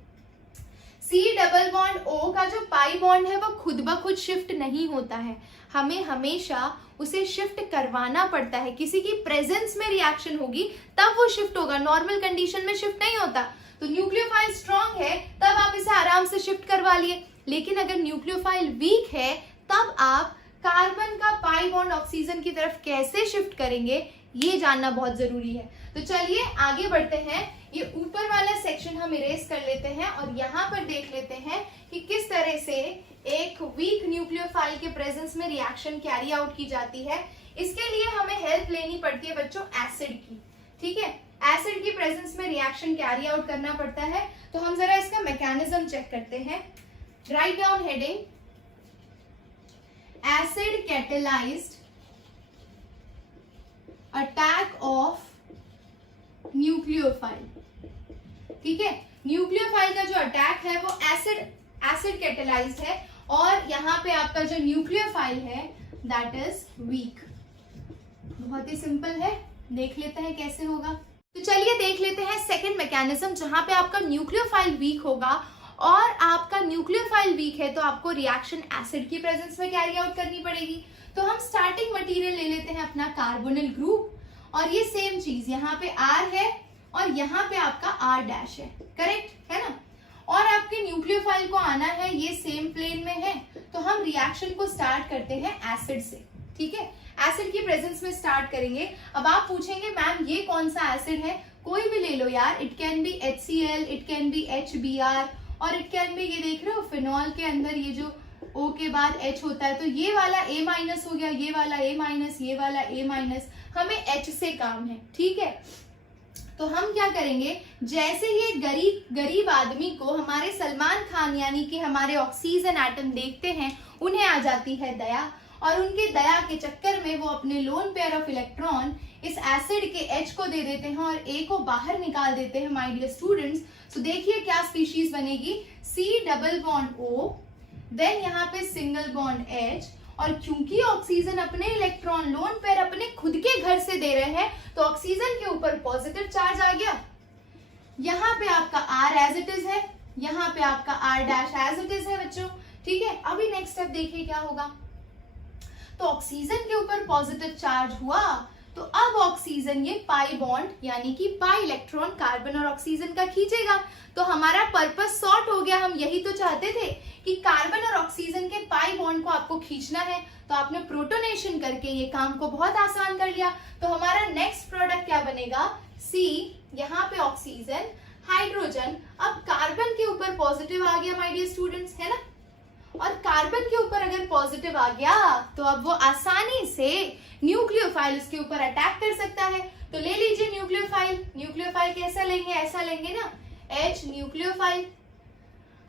C डबल बॉन्ड O का जो पाई बॉन्ड है वो खुद ब खुद शिफ्ट नहीं होता है, हमें हमेशा उसे शिफ्ट करवाना पड़ता है। किसी की प्रेजेंस में रिएक्शन होगी तब वो शिफ्ट होगा, नॉर्मल कंडीशन में शिफ्ट नहीं होता। तो न्यूक्लियोफाइल स्ट्रॉन्ग है तब आप इसे आराम से शिफ्ट करवा लिए, लेकिन अगर न्यूक्लियोफाइल वीक है तब आप कार्बन का पाई बॉन्ड ऑक्सीजन की तरफ कैसे शिफ्ट करेंगे, ये जानना बहुत जरूरी है। तो चलिए आगे बढ़ते हैं। ये ऊपर वाला सेक्शन हम इरेज कर लेते हैं और यहाँ पर देख लेते हैं कि किस तरह से एक वीक न्यूक्लियोफाइल के प्रेजेंस में रिएक्शन कैरी आउट की जाती है। इसके लिए हमें हेल्प लेनी पड़ती है बच्चों एसिड की, ठीक है। एसिड की प्रेजेंस में रिएक्शन कैरी आउट करना पड़ता है। तो हम जरा इसका मैकेनिज्म चेक करते हैं। Write down heading, acid catalysed attack of nucleophile. ठीक है, न्यूक्लियोफाइल का जो अटैक है वो एसिड कैटेलाइज्ड है और यहाँ पे आपका जो न्यूक्लियोफाइल है दैट इज वीक। बहुत ही सिंपल है, देख लेते हैं कैसे होगा। तो चलिए देख लेते हैं सेकंड मैकेनिज्म जहां पे आपका न्यूक्लियोफाइल वीक होगा और आपका न्यूक्लियोफाइल वीक है तो आपको रिएक्शन एसिड की प्रेजेंस में कैरी आउट करनी पड़ेगी। तो हम स्टार्टिंग मटेरियल ले लेते हैं अपना कार्बोनिल ग्रुप और ये सेम चीज यहाँ पे R है और यहाँ पे आपका R' है, करेक्ट है ना। और आपके न्यूक्लियोफाइल को आना है ये सेम प्लेन में है तो हम रिएक्शन को स्टार्ट करते हैं एसिड से। ठीक है, एसिड की प्रेजेंस में स्टार्ट करेंगे। अब आप पूछेंगे मैम ये कौन सा एसिड है, कोई भी ले लो यार, it can be HCl, it can be HBr और इट कैन बी, ये देख रहे हो फिनॉल के अंदर ये जो O के बाद H होता है तो ये वाला A- हो गया, ये वाला A-, ये वाला A-, हमें H से काम है। ठीक है, तो हम क्या करेंगे, जैसे ये गरीब आदमी को हमारे सलमान खान यानी कि हमारे ऑक्सीजन एटम देखते हैं उन्हें आ जाती है दया और उनके दया के चक्कर में वो अपने लोन पेयर ऑफ इलेक्ट्रॉन इस एसिड के H को दे देते हैं और A को बाहर निकाल देते हैं माय डियर स्टूडेंट्स। तो देखिए क्या स्पीशीज बनेगी, C डबल बॉन्ड O, देन यहाँ पे सिंगल बॉन्ड H और क्योंकि ऑक्सीजन अपने इलेक्ट्रॉन लोन पेयर अपने खुद के घर से दे रहे हैं तो ऑक्सीजन के ऊपर पॉजिटिव चार्ज आ गया। यहाँ पे आपका R एज इट इज है, यहाँ पे आपका R' एज इट इज है बच्चों। ठीक है, अभी नेक्स्ट स्टेप देखिए क्या होगा। तो ऑक्सीजन के ऊपर पॉजिटिव चार्ज हुआ तो अब ऑक्सीजन ये पाई बॉन्ड यानी कि पाई इलेक्ट्रॉन कार्बन और ऑक्सीजन का खींचेगा तो हमारा पर्पस सॉर्ट हो गया। हम यही तो चाहते थे कि कार्बन और ऑक्सीजन के पाई बॉन्ड को आपको खींचना है तो आपने प्रोटोनेशन करके ये काम को बहुत आसान कर लिया। तो हमारा नेक्स्ट प्रोडक्ट क्या बनेगा, C, यहाँ पे ऑक्सीजन, हाइड्रोजन। अब कार्बन के ऊपर पॉजिटिव आ गया माय डियर स्टूडेंट्स, है ना, और कार्बन के ऊपर अगर पॉजिटिव आ गया तो अब वो आसानी से न्यूक्लियोफाइल उसके ऊपर अटैक कर सकता है। तो ले लीजिए न्यूक्लियोफाइल, न्यूक्लियोफाइल कैसा लेंगे, ऐसा लेंगे ना, H न्यूक्लियोफाइल।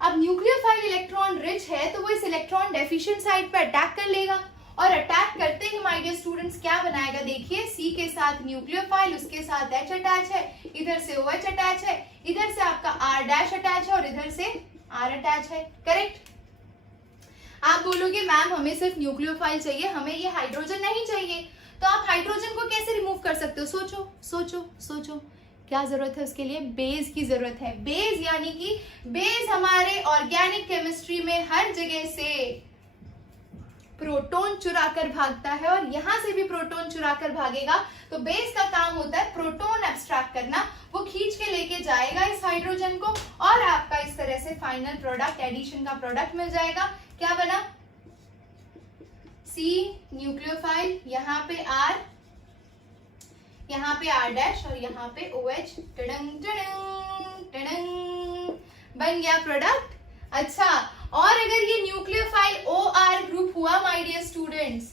अब न्यूक्लियोफाइल इलेक्ट्रॉन रिच है तो वो इस इलेक्ट्रॉन डेफिशिएंट साइड पे अटैक कर लेगा और अटैक करते ही माय डियर स्टूडेंट्स क्या बनाएगा, देखिए C के साथ न्यूक्लियोफाइल, उसके साथ H अटैच है, इधर से OH अटैच है, इधर से आपका R' अटैच है और इधर से R अटैच है, करेक्ट। आप बोलोगे मैम हमें सिर्फ न्यूक्लियोफाइल चाहिए, हमें ये हाइड्रोजन नहीं चाहिए, तो आप हाइड्रोजन को कैसे रिमूव कर सकते हो, सोचो सोचो सोचो, क्या जरूरत है उसके लिए, बेस की जरूरत है। बेस यानी कि बेस हमारे ऑर्गेनिक केमिस्ट्री में हर जगह से प्रोटॉन चुरा कर भागता है और यहां से भी प्रोटॉन चुरा कर भागेगा। तो बेस का काम होता है प्रोटॉन एब्स्ट्रैक्ट करना, वो खींच के लेके जाएगा इस हाइड्रोजन को और आपका इस तरह से फाइनल प्रोडक्ट, एडिशन का प्रोडक्ट मिल जाएगा। क्या बना, C न्यूक्लियोफाइल, यहाँ पे R, यहाँ पे R' और यहाँ पे OH, टडंग टडंग टडंग, बन गया प्रोडक्ट। अच्छा, और अगर ये न्यूक्लियोफाइल OR ग्रुप हुआ माय डियर स्टूडेंट्स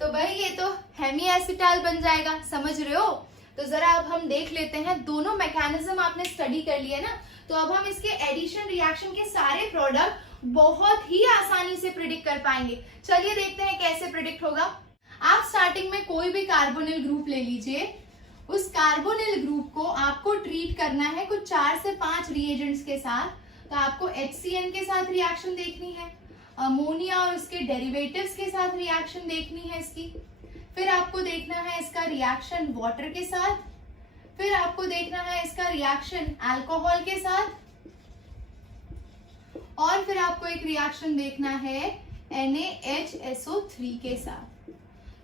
तो भाई ये तो हेमी एसिटाल बन जाएगा, समझ रहे हो। तो जरा अब हम देख लेते हैं, दोनों मैकेनिज्म आपने स्टडी कर लिया ना, तो अब हम इसके एडिशन रिएक्शन के सारे प्रोडक्ट बहुत ही आसानी से प्रिडिक्ट कर पाएंगे। चलिए देखते हैं कैसे प्रिडिक्ट होगा। आप स्टार्टिंग में कोई भी कार्बोनिल ग्रुप ले लीजिए, उस कार्बोनिल ग्रुप को आपको ट्रीट करना है कुछ 4 से 5 रिएजेंट्स के साथ। तो आपको HCN के साथ रिएक्शन देखनी है, अमोनिया और उसके डेरिवेटिव्स के साथ रिएक्शन देखनी है इसकी, फिर आपको देखना है इसका रिएक्शन वाटर के साथ, फिर आपको देखना है इसका रिएक्शन अल्कोहल के साथ, और फिर आपको एक रिएक्शन देखना है NaHSO3 के साथ।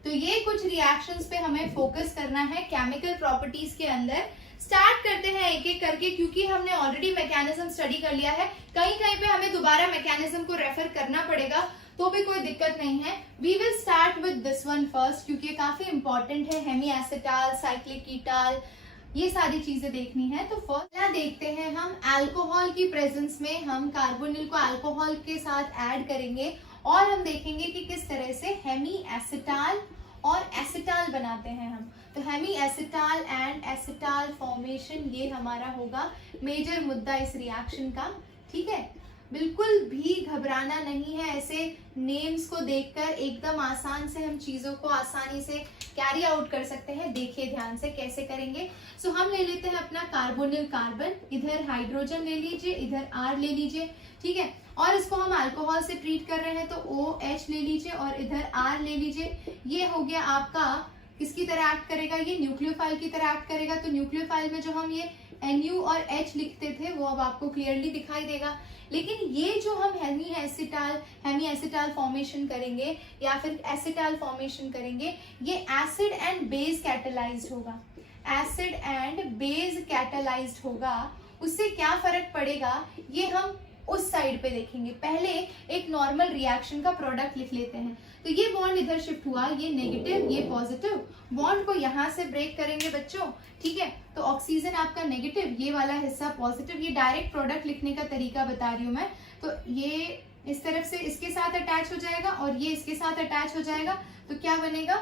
तो ये कुछ रिएक्शंस पे हमें फोकस करना है केमिकल प्रॉपर्टीज के अंदर। स्टार्ट करते हैं एक एक करके, क्योंकि हमने ऑलरेडी मैकेनिज्म स्टडी कर लिया है, कहीं कहीं पे हमें दोबारा मैकेनिज्म को रेफर करना पड़ेगा तो भी कोई दिक्कत नहीं है। We will start with this one first, क्योंकि ये काफी इंपॉर्टेंट है, हेमी एसिटाल, साइक्लिक कीटाल, ये सारी चीजें देखनी है। तो फर्स्ट देखते हैं हम अल्कोहल की प्रेजेंस में हम कार्बोनिल को अल्कोहल के साथ ऐड करेंगे और हम देखेंगे कि किस तरह से हेमी एसिटाल और एसिटाल बनाते हैं हम। तो hemi acetal and acetal formation, ये हमारा होगा मेजर मुद्दा इस रिएक्शन का, ठीक है। बिल्कुल भी घबराना नहीं है। ऐसे नेम्स को देखकर एकदम आसान से हम चीजों को आसानी से कैरी आउट कर सकते हैं। देखिए ध्यान से कैसे करेंगे। सो हम ले लेते हैं अपना कार्बोनिल कार्बन, इधर हाइड्रोजन ले लीजिए, इधर R ले लीजिए, ठीक है। और इसको हम अल्कोहल से ट्रीट कर रहे हैं तो OH ले लीजिए और इधर R ले लीजिए। ये हो गया आपका, किसकी तरह एक्ट करेगा, ये न्यूक्लियोफाइल की तरह एक्ट करेगा। तो न्यूक्लियोफाइल में जो हम ये Nu और H लिखते थे वो अब आपको क्लियरली दिखाई देगा। लेकिन ये जो हम हेमी एसिटाल फॉर्मेशन करेंगे या फिर एसिटाल फॉर्मेशन करेंगे, ये एसिड एंड बेस कैटालाइज्ड होगा। एसिड एंड बेस कैटालाइज्ड होगा। उससे क्या फर्क पड़ेगा ये हम उस साइड पे देखेंगे। पहले एक नॉर्मल रिएक्शन का प्रोडक्ट लिख लेते हैं। तो ये बॉन्ड इधर शिफ्ट हुआ, ये नेगेटिव ये पॉजिटिव, बॉन्ड को यहां से ब्रेक करेंगे बच्चों, ठीक है। तो ऑक्सीजन आपका नेगेटिव, ये वाला हिस्सा पॉजिटिव। ये डायरेक्ट प्रोडक्ट लिखने का तरीका बता रही हूं मैं। तो ये इस तरफ से इसके साथ अटैच हो जाएगा और ये इसके साथ अटैच हो जाएगा। तो क्या बनेगा,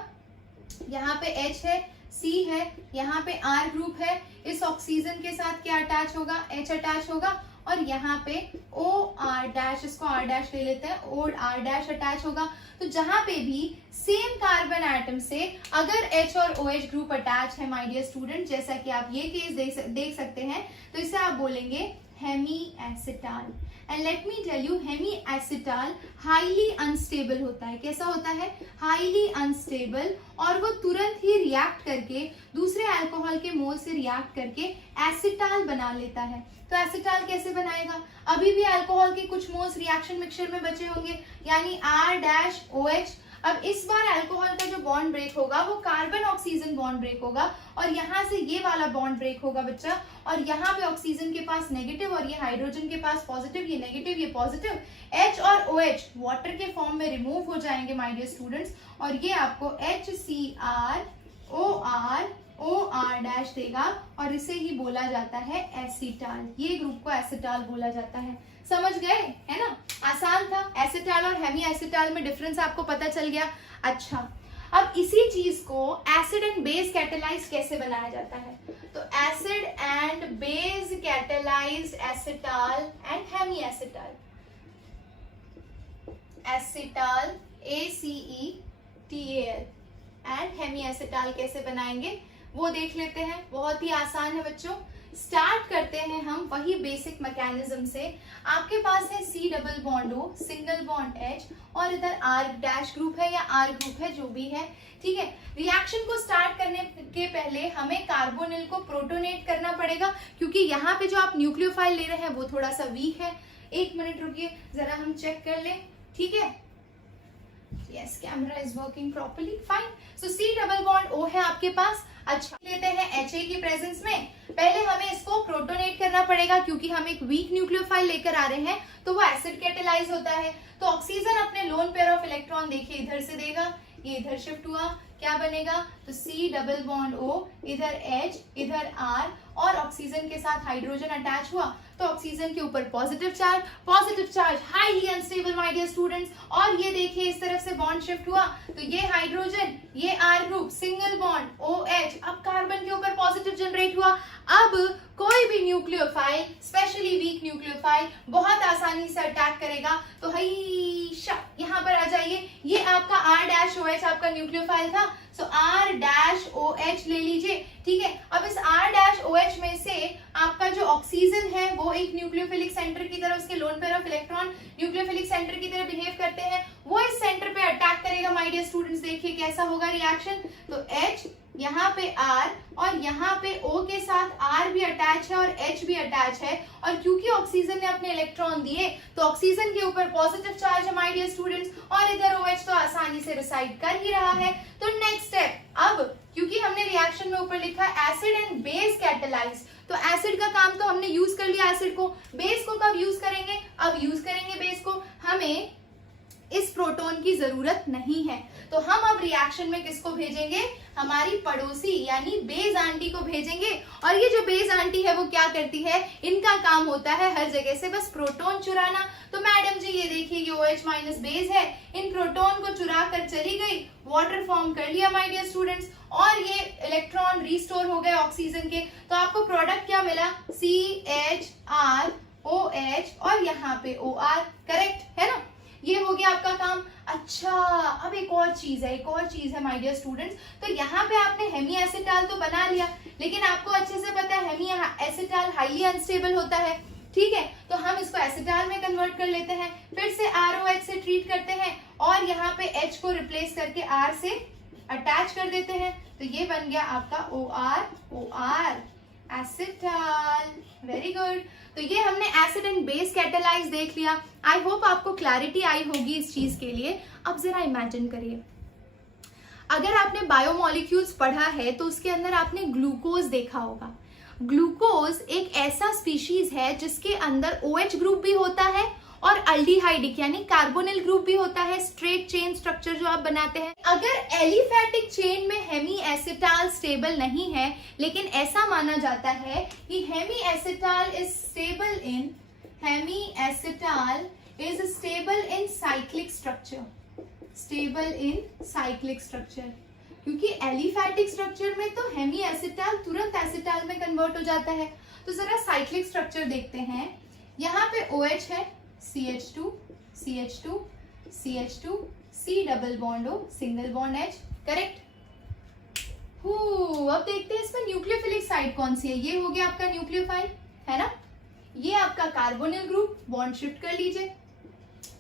यहाँ पे H है, C है, यहाँ पे R ग्रुप है। इस ऑक्सीजन के साथ क्या अटैच होगा, H अटैच होगा और यहाँ पे OR-, इसको R- ले लेते हैं, OR- अटैच होगा। तो जहां पे भी सेम कार्बन एटम से अगर H और OH ग्रुप अटैच है माय डियर स्टूडेंट, जैसा कि आप ये केस देख सकते हैं, तो इसे आप बोलेंगे hemi acetal. And let me tell you, hemi acetal highly unstable होता है। कैसा होता है, हाईली अनस्टेबल, और वो तुरंत ही रिएक्ट करके दूसरे अल्कोहल के मोल से रिएक्ट करके एसिटाल बना लेता है। तो एसिटाल कैसे बनाएगा, अभी भी अल्कोहल के कुछ मोल्स रिएक्शन मिक्सचर में बचे होंगे, यानी R-OH। अब इस बार अल्कोहल का जो बॉन्ड ब्रेक होगा वो कार्बन ऑक्सीजन बॉन्ड ब्रेक होगा और यहाँ से ये वाला बॉन्ड ब्रेक होगा बच्चा। और यहाँ पे ऑक्सीजन के पास नेगेटिव और ये हाइड्रोजन के पास पॉजिटिव, ये नेगेटिव ये पॉजिटिव, H और OH वाटर के फॉर्म में रिमूव हो जाएंगे माय डियर स्टूडेंट्स, और ये आपको HCr-OR-OR- देगा और इसे ही बोला जाता है एसिटाल। ये ग्रुप को एसिटाल बोला जाता है। समझ गए, है ना, आसान था। एसिटाल और हेमी एसिटाल में डिफरेंस आपको पता चल गया। अच्छा, अब इसी चीज को एसिड एंड बेस कैटालाइज्ड कैसे बनाया जाता है, तो acid and base catalysed acetal and hemi acetal, acetal ACETAL and hemi acetal कैसे बनाएंगे वो देख लेते हैं। बहुत ही आसान है बच्चों। स्टार्ट करते हैं हम वही बेसिक मैकेनिज्म से। आपके पास है C double bond O, single bond H और इधर R- ग्रुप है या R ग्रुप है, जो भी है, ठीक है। रिएक्शन को स्टार्ट करने के पहले हमें कार्बोनिल को प्रोटोनेट करना पड़ेगा, क्योंकि यहाँ पे जो आप न्यूक्लियोफाइल ले रहे हैं वो थोड़ा सा वीक है। एक मिनट रुकिए, जरा हम चेक कर लें, ठीक है। Yes, camera is working properly, fine. So C double bond O है आपके पास। अच्छा, लेते हैं HA की प्रेजेंस में। पहले हमें इसको प्रोटोनेट करना पड़ेगा, क्योंकि हम एक वीक न्यूक्लियोफाइल लेकर आ रहे हैं तो वो एसिड कैटालाइज होता है। तो ऑक्सीजन अपने लोन पेयर ऑफ इलेक्ट्रॉन देखिए इधर से देगा, ये इधर शिफ्ट हुआ, क्या बनेगा, तो C डबल बॉन्ड O, इधर H इधर R, और ऑक्सीजन के साथ हाइड्रोजन अटैच हुआ तो ऑक्सीजन के ऊपर positive charge highly unstable my dear students. और ये देखिए इस तरफ से बॉन्ड शिफ्ट हुआ तो ये हाइड्रोजन, ये R group, single bond OH, अब कार्बन के ऊपर पॉजिटिव जनरेट हुआ। अब कोई भी न्यूक्लियोफाइल, स्पेशली वीक न्यूक्लियोफाइल, बहुत आसानी से अटैक करेगा। तो यहाँ पर आ जाइए, ये आपका R-OH आपका न्यूक्लियोफाइल था, सो R-OH ले लीजिए, ठीक है। अब इस R-OH में से आपका जो ऑक्सीजन है वो एक न्यूक्लियोफिलिक सेंटर की तरह, उसके lone pair of electron nucleophilic centre की तरह बिहेव करते हैं, वो इस सेंटर पे अटैक करेगा माय डियर स्टूडेंट्स। देखिए कैसा होगा रिएक्शन, तो H, यहाँ पे R और यहाँ पे O के साथ R भी अटैच है और H भी अटैच है, और क्योंकि ऑक्सीजन ने अपने इलेक्ट्रॉन दिए तो ऑक्सीजन के ऊपर पॉजिटिव चार्ज है माय डियर स्टूडेंट्स, और इधर OH तो आसानी से रिसाइड कर ही रहा है। तो नेक्स्ट स्टेप, अब क्योंकि हमने रिएक्शन में ऊपर लिखा एसिड एंड बेस कैटालाइज, तो एसिड का काम तो हमने यूज कर लिया एसिड को, बेस को कब यूज करेंगे, अब यूज करेंगे बेस को। हमें इस प्रोटोन की जरूरत नहीं है, तो हम अब रिएक्शन में किसको भेजेंगे, हमारी पड़ोसी यानी बेस आंटी को भेजेंगे। और ये जो बेस आंटी है वो क्या करती है, इनका काम होता है हर जगह से बस प्रोटोन चुराना। तो मैडम जी ये देखिए ये OH माइनस बेस है, इन प्रोटोन को चुरा कर चली गई, वाटर फॉर्म कर लिया माय डियर स्टूडेंट्स, और ये इलेक्ट्रॉन रिस्टोर हो गए ऑक्सीजन के। तो आपको प्रोडक्ट क्या मिला, CHR OH और यहाँ पे OR, करेक्ट है ना। ये हो गया आपका काम। अच्छा, अब एक और चीज है माय डियर स्टूडेंट्स। तो यहाँ पे आपने हेमी एसिटाल तो बना लिया, लेकिन आपको अच्छे से पता है हेमी एसिटाल हाईली अनस्टेबल होता है, ठीक है। तो हम इसको एसिटाल में कन्वर्ट कर लेते हैं, फिर से ROH से ट्रीट करते हैं और यहाँ पे H को रिप्लेस करके R से अटैच कर देते हैं। तो ये बन गया आपका OR एसिटाल। Very good. तो ये हमने एसिड एंड बेस कैटालाइज देख लिया। आई होप आपको क्लैरिटी आई होगी इस चीज के लिए। अब जरा इमेजिन करिए, अगर आपने बायोमोलिक्यूल्स पढ़ा है तो उसके अंदर आपने ग्लूकोज देखा होगा। ग्लूकोज एक ऐसा स्पीशीज है जिसके अंदर OH ग्रुप भी होता है और अल्डिहाइडिक यानी कार्बोनिल ग्रुप भी होता है, स्ट्रेट चेन स्ट्रक्चर जो आप बनाते हैं। अगर एलिफैटिक चेन में हेमी एसिटाल स्टेबल नहीं है, लेकिन ऐसा माना जाता है कि hemi acetal is stable in cyclic structure, क्योंकि एलिफैटिक स्ट्रक्चर में तो हेमी एसिटाल तुरंत एसिटाल में कन्वर्ट हो जाता है। तो जरा साइक्लिक स्ट्रक्चर देखते हैं। यहाँ पे OH है, CH2 C double bond O single bond H, correct. अब देखते हैं इसमें न्यूक्लियोफिलिक साइड कौन सी है। ये हो गया आपका न्यूक्लियोफाइल, है ना। ये आपका कार्बोनिल ग्रुप, बॉन्ड शिफ्ट कर लीजिए,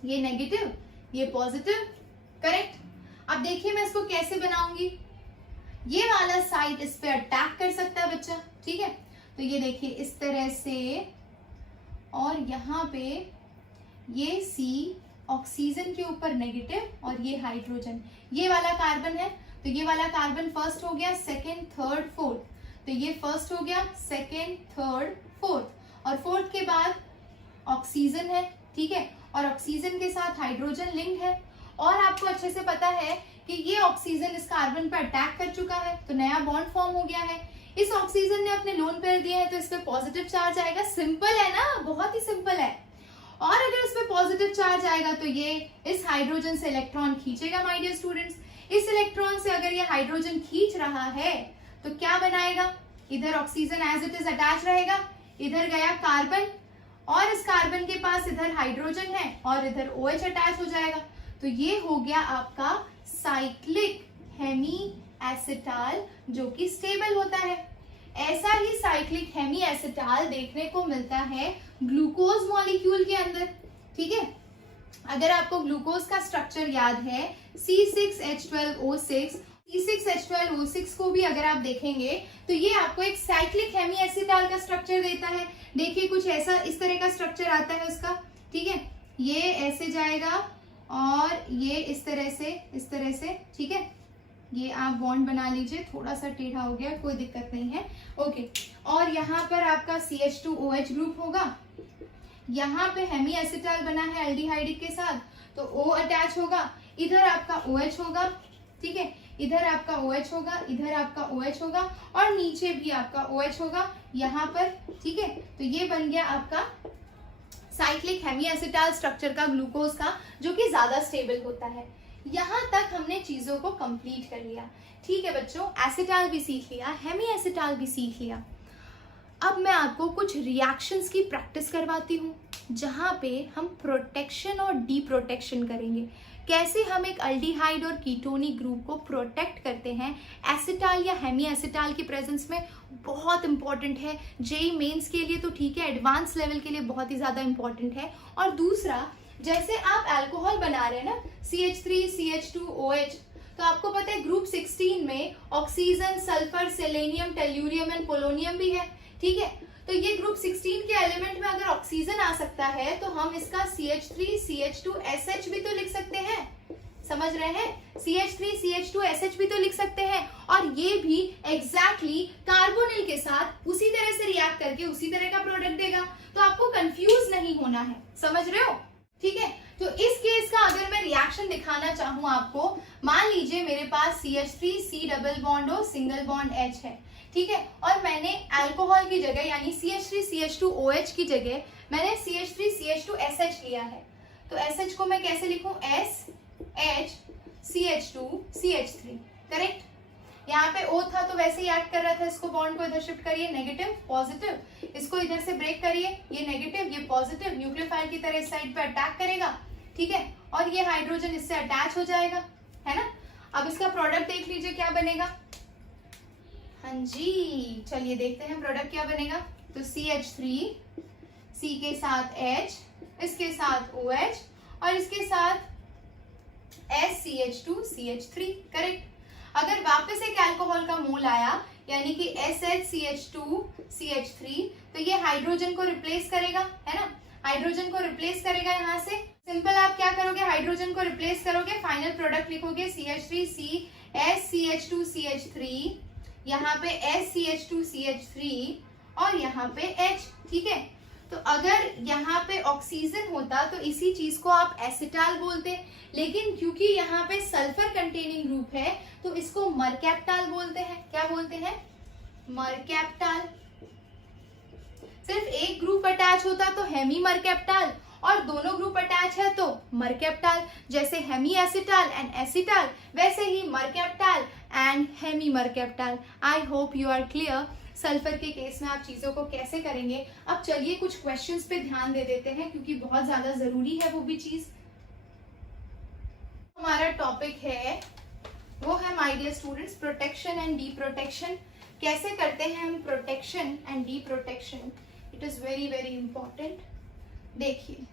ये नेगेटिव ये पॉजिटिव, करेक्ट। अब देखिए मैं इसको कैसे बनाऊंगी। ये वाला साइड इस पे अटैक कर सकता है बच्चा, ठीक है। तो ये देखिए इस तरह से, और यहाँ पे ये C ऑक्सीजन के ऊपर नेगेटिव और ये हाइड्रोजन, ये वाला कार्बन है। तो ये वाला कार्बन फर्स्ट हो गया, सेकेंड थर्ड फोर्थ। तो ये फर्स्ट हो गया, सेकेंड थर्ड फोर्थ, और फोर्थ के बाद ऑक्सीजन है, ठीक है। और ऑक्सीजन के साथ हाइड्रोजन लिंक है, और आपको अच्छे से पता है कि ये ऑक्सीजन इस कार्बन पर अटैक कर चुका है, तो नया बॉन्ड फॉर्म हो गया है। इस ऑक्सीजन ने अपने लोन पेयर दिए हैं, तो इस पे पॉजिटिव चार्ज आएगा। सिंपल है ना, बहुत ही सिंपल है। और अगर इस पे पॉजिटिव चार्ज आएगा तो ये इस हाइड्रोजन से इलेक्ट्रॉन खींचेगा माय डियर स्टूडेंट्स। इस इलेक्ट्रॉन से अगर ये हाइड्रोजन खींच रहा है तो क्या बनाएगा, इधर oxygen as it is attach रहेगा, इधर गया कार्बन, और इस कार्बन के पास इधर हाइड्रोजन है और इधर OH अटैच हो जाएगा। तो ये हो गया आपका साइक्लिक हेमी एसिटाल, जो कि स्टेबल होता है। ऐसा ही साइक्लिक हेमी एसिटाल देखने को मिलता है ग्लूकोज मॉलिक्यूल के अंदर, ठीक है। अगर आपको ग्लूकोज का स्ट्रक्चर याद है, C6H12O6, C6H12O6 को भी अगर आप देखेंगे तो ये आपको एक साइक्लिक हेमी एसिटाल का स्ट्रक्चर देता है। देखिए कुछ ऐसा इस तरह का स्ट्रक्चर आता है उसका, ठीक है। ये ऐसे जाएगा और ये इस तरह से, ठीक है। ये आप बॉन्ड बना लीजिए, थोड़ा सा टेढ़ा हो गया, कोई दिक्कत नहीं है, ओके। और यहाँ पर आपका CH2OH ग्रुप होगा, यहाँ पे हेमी एसिटाल बना है एल्डिहाइडिक के साथ, तो O अटैच होगा, इधर आपका OH होगा, ठीक है, इधर आपका OH होगा, इधर आपका OH होगा, और नीचे भी आपका OH होगा यहाँ पर, ठीक है। तो ये बन गया आपका साइक्लिक हेमी एसिटाल स्ट्रक्चर का ग्लूकोज का, जो कि ज्यादा स्टेबल होता है। यहाँ तक हमने चीजों को कंप्लीट कर लिया, ठीक है बच्चों। एसिटाल भी सीख लिया, हेमी एसिटाल भी सीख लिया। अब मैं आपको कुछ रिएक्शंस की प्रैक्टिस करवाती हूँ, जहाँ पे हम प्रोटेक्शन और डी प्रोटेक्शन करेंगे। कैसे हम एक अल्डिहाइड और कीटोनिक ग्रुप को प्रोटेक्ट करते हैं एसिटाल या हेमी एसिटाल की प्रेजेंस में, बहुत इंपॉर्टेंट है। जेई मेंस के लिए तो ठीक है, एडवांस लेवल के लिए बहुत ही ज्यादा इंपॉर्टेंट है। और दूसरा, जैसे आप अल्कोहल बना रहे हैं ना, CH3 CH2OH, तो आपको पता है ग्रुप 16 में oxygen, sulphur, selenium, tellurium and polonium भी है, ठीक है। तो ये ग्रुप 16 के एलिमेंट में अगर ऑक्सीजन आ सकता है तो हम इसका CH3 CH2SH भी तो लिख सकते हैं, समझ रहे हैं। CH3 CH2SH भी तो लिख सकते हैं, और ये भी एग्जैक्टली कार्बोनिल के साथ उसी तरह से रिएक्ट करके उसी तरह का प्रोडक्ट देगा। तो आपको कंफ्यूज नहीं होना है, समझ रहे हो, ठीक है। तो इस केस का अगर मैं रिएक्शन दिखाना चाहूँ आपको, मान लीजिए मेरे पास CH3 C double bond O single bond H है, ठीक है, और मैंने अल्कोहल की जगह यानी CH3 CH2OH की जगह मैंने CH3 CH2SH लिया है। तो SH को मैं कैसे लिखूं, SH CH2 CH3, करेक्ट। यहाँ पे O था तो वैसे ही ऐड कर रहा था, इसको बॉन्ड को इधर शिफ्ट करिए, नेगेटिव पॉजिटिव, इसको इधर से ब्रेक करिए, ये नेगेटिव ये पॉजिटिव, न्यूक्लियोफाइल की तरह इस साइड पे अटैक करेगा, ठीक है, और ये हाइड्रोजन इससे अटैच हो जाएगा, है ना। अब इसका प्रोडक्ट देख लीजिए क्या बनेगा। हाँ जी, चलिए देखते हैं प्रोडक्ट क्या बनेगा। तो CH3, C के साथ H, इसके साथ OH और इसके साथ SCH2 CH3, करेक्ट। अगर वापस एक अल्कोहल का मोल आया यानी कि SHCH2 CH3, तो ये हाइड्रोजन को रिप्लेस करेगा, है ना, हाइड्रोजन को रिप्लेस करेगा यहाँ से। सिंपल आप क्या करोगे, हाइड्रोजन को रिप्लेस करोगे, फाइनल प्रोडक्ट लिखोगे CH3C SCH2 CH3, यहाँ पे SCH2 CH3 और यहाँ पे H, ठीक है। तो अगर यहाँ पे ऑक्सीजन होता तो इसी चीज को आप एसिटाल बोलते, लेकिन क्योंकि यहाँ पे सल्फर कंटेनिंग ग्रुप है तो इसको मरकैप्टाल बोलते हैं। क्या बोलते हैं, मरकैप्टाल। सिर्फ एक ग्रुप अटैच होता तो हेमी मरकैप्टाल, और दोनों ग्रुप अटैच है तो मरकैप्टाल। जैसे हेमी एसिटाल एंड एसिटाल, वैसे ही mercaptal and hemimercaptal. I hope you are clear sulphur के केस में आप चीजों को कैसे करेंगे। अब चलिए कुछ क्वेश्चंस पे ध्यान दे देते हैं क्योंकि बहुत ज्यादा जरूरी है वो भी चीज। हमारा टॉपिक है वो है my dear students protection and deprotection. कैसे करते हैं हम protection and deprotection, it is very very important. देखिए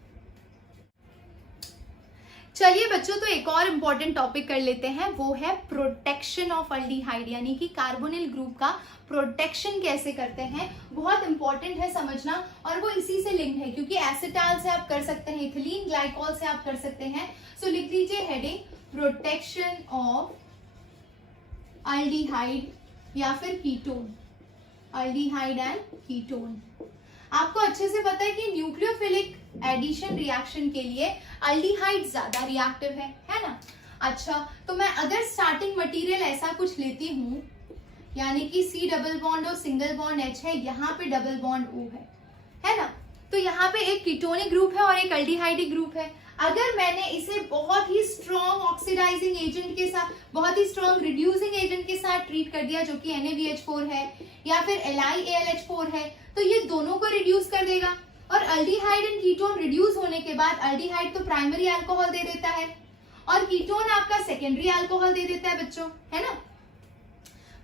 चलिए बच्चों, तो एक और इम्पोर्टेंट टॉपिक कर लेते हैं, वो है प्रोटेक्शन ऑफ अल्डिहाइड, यानी कि कार्बोनिल ग्रुप का प्रोटेक्शन कैसे करते हैं। बहुत इंपॉर्टेंट है समझना, और वो इसी से लिंक्ड है क्योंकि एसिटाल से आप कर सकते हैं, इथिलीन ग्लाइकॉल से आप कर सकते हैं। सो लिख लीजिए हेडिंग प्रोटेक्शन ऑफ अल्डिहाइड या फिर कीटोन, अल्डिहाइड एंड कीटोन। आपको अच्छे से पता है कि न्यूक्लियोफिलिक एडिशन रिएक्शन के लिए अल्डिहाइड ज्यादा रिएक्टिव है ना। अच्छा, तो मैं अगर स्टार्टिंग मटेरियल ऐसा कुछ लेती हूँ, यानी कि C डबल बॉन्ड और सिंगल बॉन्ड H है, यहाँ पे डबल बॉन्ड O है ना, तो यहाँ पे एक कीटोनिक ग्रुप है और एक अल्डिहाइडिक ग्रुप है। अगर मैंने इसे बहुत ही स्ट्रॉन्ग ऑक्सीडाइजिंग एजेंट के साथ, बहुत ही स्ट्रॉन्ग रिड्यूसिंग एजेंट के साथ ट्रीट कर दिया, जो कि NaBH4 है या फिर LiAlH4 है, तो ये दोनों को रिड्यूस कर देगा। और अल्डिहाइड एंड कीटोन रिड्यूस होने के बाद अल्डिहाइड तो प्राइमरी अल्कोहल दे देता है और कीटोन आपका सेकेंडरी अल्कोहल दे देता है बच्चों, है ना।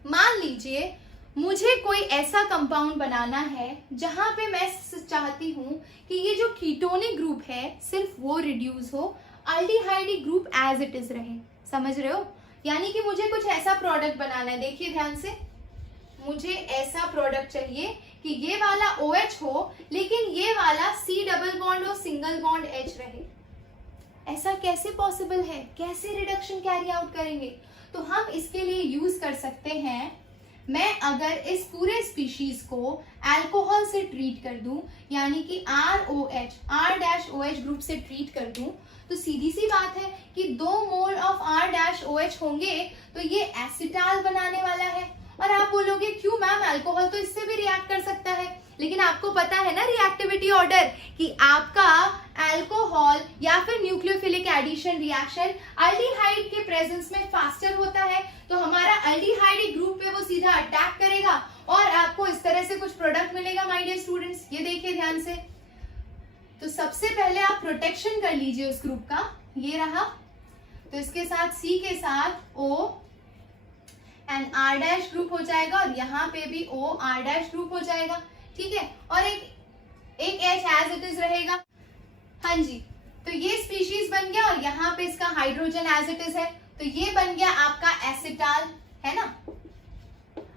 मान लीजिए मुझे कोई ऐसा कंपाउंड बनाना है जहां पे मैं चाहती हूं कि ये जो कीटोनिक ग्रुप है सिर्फ वो रिड्यूस हो, aldehydic group as it is रहे। समझ रहे हो, यानी कि मुझे कुछ ऐसा प्रोडक्ट बनाना है। देखिए ध्यान से, मुझे ऐसा प्रोडक्ट चाहिए कि ये वाला OH हो लेकिन ये वाला C डबल बॉन्ड और सिंगल बॉन्ड H रहे। ऐसा कैसे पॉसिबल है, कैसे रिडक्शन कैरी आउट करेंगे? तो हम इसके लिए यूज कर सकते हैं, मैं अगर इस पूरे स्पीशीज को अल्कोहल से ट्रीट कर दूं, यानी कि R-OH ग्रुप से ट्रीट कर दूं, तो सीधी सी बात है कि 2 मोल ऑफ R-OH होंगे तो ये एसिटाल बनाने वाला है। और आप बोलोगे क्यों मैम, अल्कोहल तो इससे भी रिएक्ट कर सकता है, लेकिन आपको पता है ना रिएक्टिविटी ऑर्डर कि आपका अल्कोहल या फिर न्यूक्लियोफिलिक एडिशन रिएक्शन अल्डिहाइड के प्रेजेंस में फास्टर होता है, तो हमारा अल्डिहाइडिक ग्रुप पे वो सीधा अटैक करेगा और आपको इस तरह से कुछ प्रोडक्ट मिलेगा माय डियर स्टूडेंट्स। ये देखिए ध्यान से, तो सबसे पहले आप प्रोटेक्शन कर लीजिए उस ग्रुप का, ये रहा, तो इसके साथ C के साथ O एंड R' ग्रुप हो जाएगा और यहाँ पे भी OR' ग्रुप हो जाएगा, ठीक है, और एक H एज इट इज रहेगा। हाँ जी, तो ये स्पीशीज बन गया और यहाँ पे इसका हाइड्रोजन एज इट इज है, तो ये बन गया आपका एसिटाल, है ना।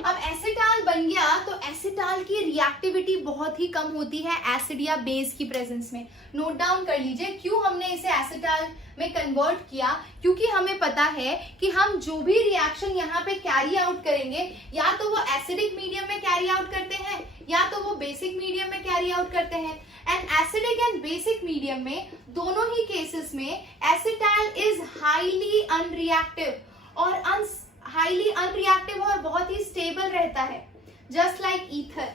अब एसिटाल बन गया तो एसिटाल की रिएक्टिविटी बहुत ही कम होती है एसिड या बेस की प्रेजेंस में। नोट डाउन कर लीजिए क्यों हमने इसे एसिटाल में कन्वर्ट किया, क्योंकि हमें पता है कि हम जो भी रिएक्शन यहाँ पे कैरी आउट करेंगे या तो वो एसिडिक मीडियम में कैरी आउट करते हैं या तो वो बेसिक मीडियम में कैरी आउट करते हैं। And acidic and basic medium में दोनों ही केसेस में एसिटाल इज हाईली अनरिएक्टिव और हाईली अनरिएक्टिव और बहुत ही स्टेबल रहता है, जस्ट लाइक ईथर।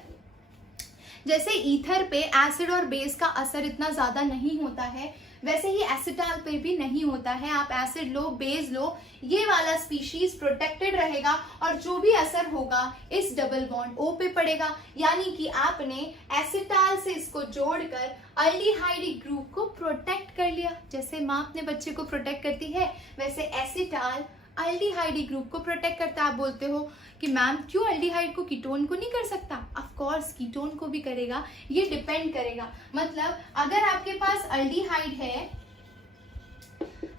जैसे ईथर पे एसिड और बेस का असर इतना ज्यादा नहीं होता है, वैसे ही एसिटाल पे भी नहीं होता है। आप एसिड लो, बेस लो, ये वाला स्पीशीज प्रोटेक्टेड रहेगा और जो भी असर होगा इस डबल बॉन्ड O पे पड़ेगा। यानी कि आपने एसिटाल से इसको जोड़कर अल्डिहाइड ग्रुप को प्रोटेक्ट कर लिया। जैसे माँ अपने बच्चे को प्रोटेक्ट करती है, वैसे एसिटाल अल्डिहाइड ग्रुप को प्रोटेक्ट करता है। आप बोलते हो कि मैम क्यों अल्डिहाइड को कीटोन को नहीं कर सकता? ऑफ कोर्स कीटोन को भी करेगा, ये डिपेंड करेगा। मतलब अगर आपके पास अल्डिहाइड है,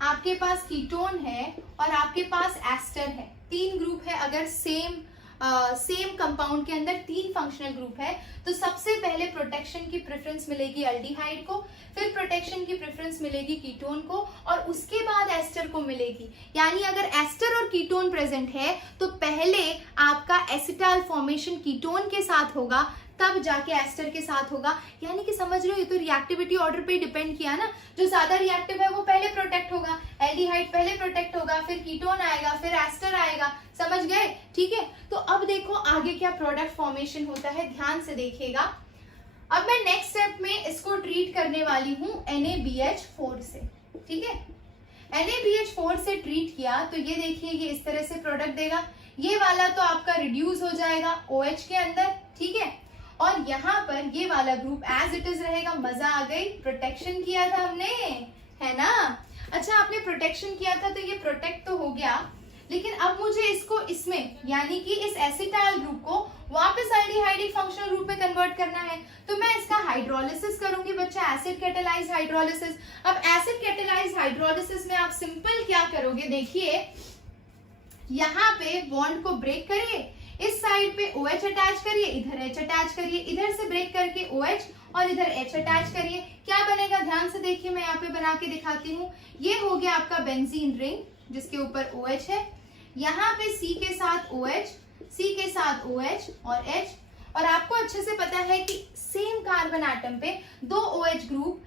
आपके पास कीटोन है और आपके पास एस्टर है, 3 ग्रुप है, अगर सेम कंपाउंड के अंदर 3 फंक्शनल ग्रुप है, तो सबसे पहले प्रोटेक्शन की प्रेफरेंस मिलेगी अल्डिहाइड को, फिर प्रोटेक्शन की प्रेफरेंस मिलेगी कीटोन को और उसके बाद एस्टर को मिलेगी। यानी अगर एस्टर और कीटोन प्रेजेंट है तो पहले आपका एसिटाल फॉर्मेशन कीटोन के साथ होगा, तब जाके एस्टर के साथ होगा। यानी कि समझ रहे हो, ये तो रिएक्टिविटी ऑर्डर पे डिपेंड किया ना। जो ज्यादा रिएक्टिव है वो पहले प्रोटेक्ट होगा, एल्डिहाइड पहले प्रोटेक्ट होगा, फिर कीटोन आएगा, फिर एस्टर आएगा। समझ गए? ठीक है, तो अब देखो आगे क्या प्रोडक्ट फॉर्मेशन होता है, ध्यान से देखिएगा। अब मैं नेक्स्ट स्टेप में इसको ट्रीट करने वाली हूँ NaBH4 से। ठीक है, NaBH4 से ट्रीट किया तो ये देखिए, ये इस तरह से प्रोडक्ट देगा। ये वाला तो आपका रिड्यूस हो जाएगा OH के अंदर, ठीक है, और यहाँ पर ये वाला ग्रुप एज इट इज रहेगा। मजा आ गई, प्रोटेक्शन किया था हमने, है ना? अच्छा, आपने प्रोटेक्शन किया था तो ये प्रोटेक्ट तो हो गया, लेकिन अब मुझे इसको इसमें यानी कि इस एसिटाइल ग्रुप को वापस अल्डिहाइड फंक्शनल ग्रुप में कन्वर्ट करना है। तो मैं इसका हाइड्रोलिसिस करूंगी बच्चा, एसिड कैटालाइज हाइड्रोलिसिस। अब एसिड कैटालाइज हाइड्रोलिसिस में आप सिंपल क्या करोगे, देखिए यहाँ पे बॉन्ड को ब्रेक करिए, इस साइड पे OH अटैच करिए, इधर H अटैच करिए, इधर से ब्रेक करके OH और इधर H अटैच करिए। क्या बनेगा, ध्यान से देखिए, मैं यहाँ पे बना के दिखाती हूँ। ये हो गया आपका बेंजीन रिंग जिसके ऊपर OH है, यहाँ पे C के साथ OH, C के साथ OH और H। और आपको अच्छे से पता है कि सेम कार्बन एटम पे 2 OH ग्रुप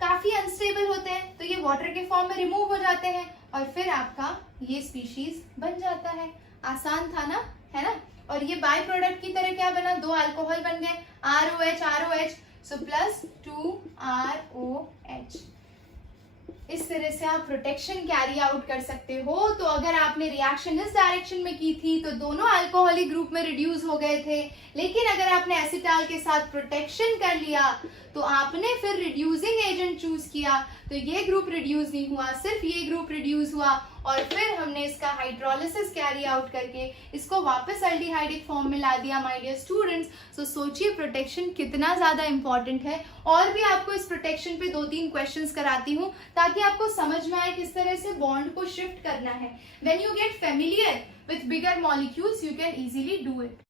काफी अनस्टेबल होते हैं, तो ये वाटर के फॉर्म में रिमूव हो जाते हैं और फिर आपका ये स्पीशीज बन जाता है। आसान था ना, है ना? और ये बाय प्रोडक्ट की तरह क्या बना, 2 अल्कोहल बन गए, ROH ROH, so plus 2 ROH। इस तरह से आप प्रोटेक्शन कैरी आउट कर सकते हो। तो अगर आपने रिएक्शन इस डायरेक्शन में की थी तो दोनों अल्कोहलिक ग्रुप में रिड्यूस हो गए थे, लेकिन अगर आपने एसिटाल के साथ प्रोटेक्शन कर लिया तो आपने फिर रिड्यूसिंग एजेंट चूज किया तो ये ग्रुप रिड्यूस नहीं हुआ, सिर्फ ये ग्रुप रिड्यूस हुआ और फिर हमने इसका हाइड्रोलिसिस कैरी आउट करके इसको वापस अल्डिहाइडिक फॉर्म में ला दिया माय डियर स्टूडेंट्स। सो सोचिए प्रोटेक्शन कितना ज्यादा इंपॉर्टेंट है। और भी आपको इस प्रोटेक्शन पे 2-3 क्वेश्चंस कराती हूँ ताकि आपको समझ में आए किस तरह से बॉन्ड को शिफ्ट करना है। When you get familiar with bigger molecules you can easily do it.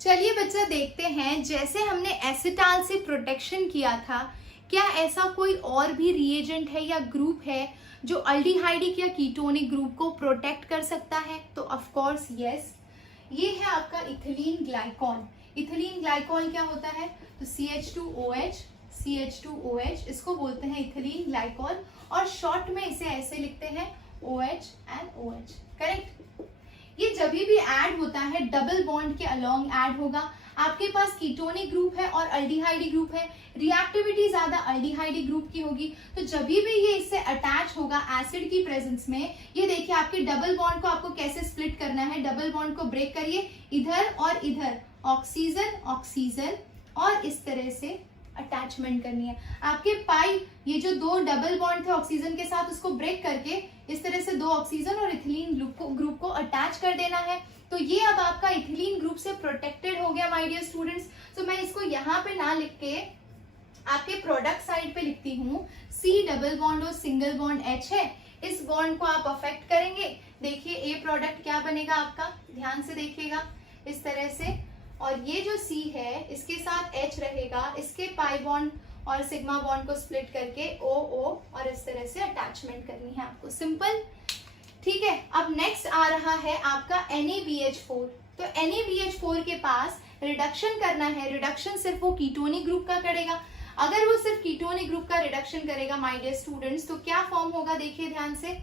चलिए बच्चा देखते हैं, जैसे हमने एसिटाल से प्रोटेक्शन किया था, क्या ऐसा कोई और भी रिएजेंट है या ग्रुप है जो अल्डिहाइडिक या कीटोनिक ग्रुप को प्रोटेक्ट कर सकता है? तो ऑफ कोर्स यस, ये है आपका इथिलीन ग्लाइकॉल। इथिलीन ग्लाइकॉल क्या होता है? तो CH2OH, CH2OH, इसको बोलते हैं इथिलीन ग्लाइकॉल और शॉर्ट में इसे ऐसे लिखते हैं OH and OH, करेक्ट? ये जब भी ऐड होता है डबल बॉन्ड के अलोंग ऐड होगा। आपके पास कीटोनिक ग्रुप है और अल्डिहाइड ग्रुप है, रिएक्टिविटी ज्यादा अल्डिहाइड ग्रुप की होगी, तो जब भी ये इससे अटैच होगा एसिड की प्रेजेंस में, ये देखिए आपके डबल बॉन्ड को आपको कैसे स्प्लिट करना है। डबल बॉन्ड को ब्रेक करिए, इधर और इधर ऑक्सीजन ऑक्सीजन और इस तरह से अटैचमेंट करनी है। आपके पाई ये जो 2 डबल बॉन्ड थे ऑक्सीजन के साथ, उसको ब्रेक करके इस तरह से 2 ऑक्सीजन और इथिलीन ग्रुप को अटैच कर देना है। तो ये अब आपका इथिलीन ग्रुप से प्रोटेक्टेड हो गया माय डियर स्टूडेंट्स। तो मैं इसको यहाँ पे ना लिख के आपके प्रोडक्ट साइड पे लिखती हूँ, C डबल बॉन्ड और सिंगल बॉन्ड H है, इस बॉन्ड को आप अफेक्ट करेंगे। देखिए ए प्रोडक्ट क्या बनेगा आपका, ध्यान से देखिएगा, इस तरह से। और ये जो C है इसके साथ H रहेगा, इसके पाई बॉन्ड और सिग्मा बॉन्ड को स्प्लिट करके OO और इस तरह से अटैचमेंट करनी है आपको, सिंपल। ठीक है, अब नेक्स्ट आ रहा है आपका NaBH4। तो NaBH4 के पास रिडक्शन करना है। रिडक्शन सिर्फ वो कीटोनिक ग्रुप का करेगा। अगर वो सिर्फ कीटोनिक ग्रुप का रिडक्शन करेगा माय डियर स्टूडेंट्स, तो क्या फॉर्म होगा, देखिए ध्यान से।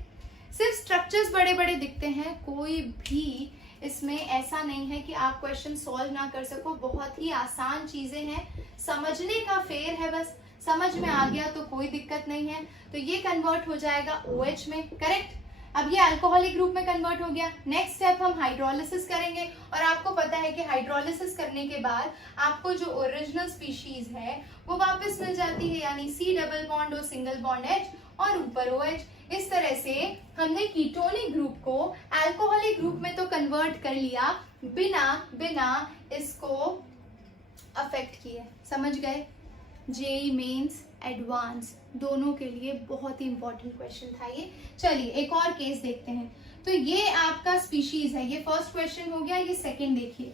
सिर्फ स्ट्रक्चर्स बड़े बड़े दिखते हैं, कोई भी इसमें ऐसा नहीं है कि आप क्वेश्चन सॉल्व ना कर सको, बहुत ही आसान चीजें हैं, समझने का फेर है, बस समझ में आ गया तो कोई दिक्कत नहीं है। तो ये कन्वर्ट हो जाएगा OH में, करेक्ट। अब ये अल्कोहलिक ग्रुप में कन्वर्ट हो गया। नेक्स्ट स्टेप हम हाइड्रोलिसिस करेंगे, और आपको पता है कि हाइड्रोलिसिस करने के बाद आपको जो ओरिजिनल स्पीशीज है वो वापस मिल जाती है, यानी C double bond O single bond H और ऊपर OH। इस तरह से हमने कीटोनिक ग्रुप को अल्कोहलिक ग्रुप में तो कन्वर्ट कर लिया बिना इसको अफेक्ट किए। समझ गए? जेई मेंस एडवांस दोनों के लिए बहुत ही इंपॉर्टेंट क्वेश्चन था ये। चलिए एक और केस देखते हैं। तो ये आपका स्पीशीज है, ये फर्स्ट क्वेश्चन हो गया। ये सेकंड देखिए,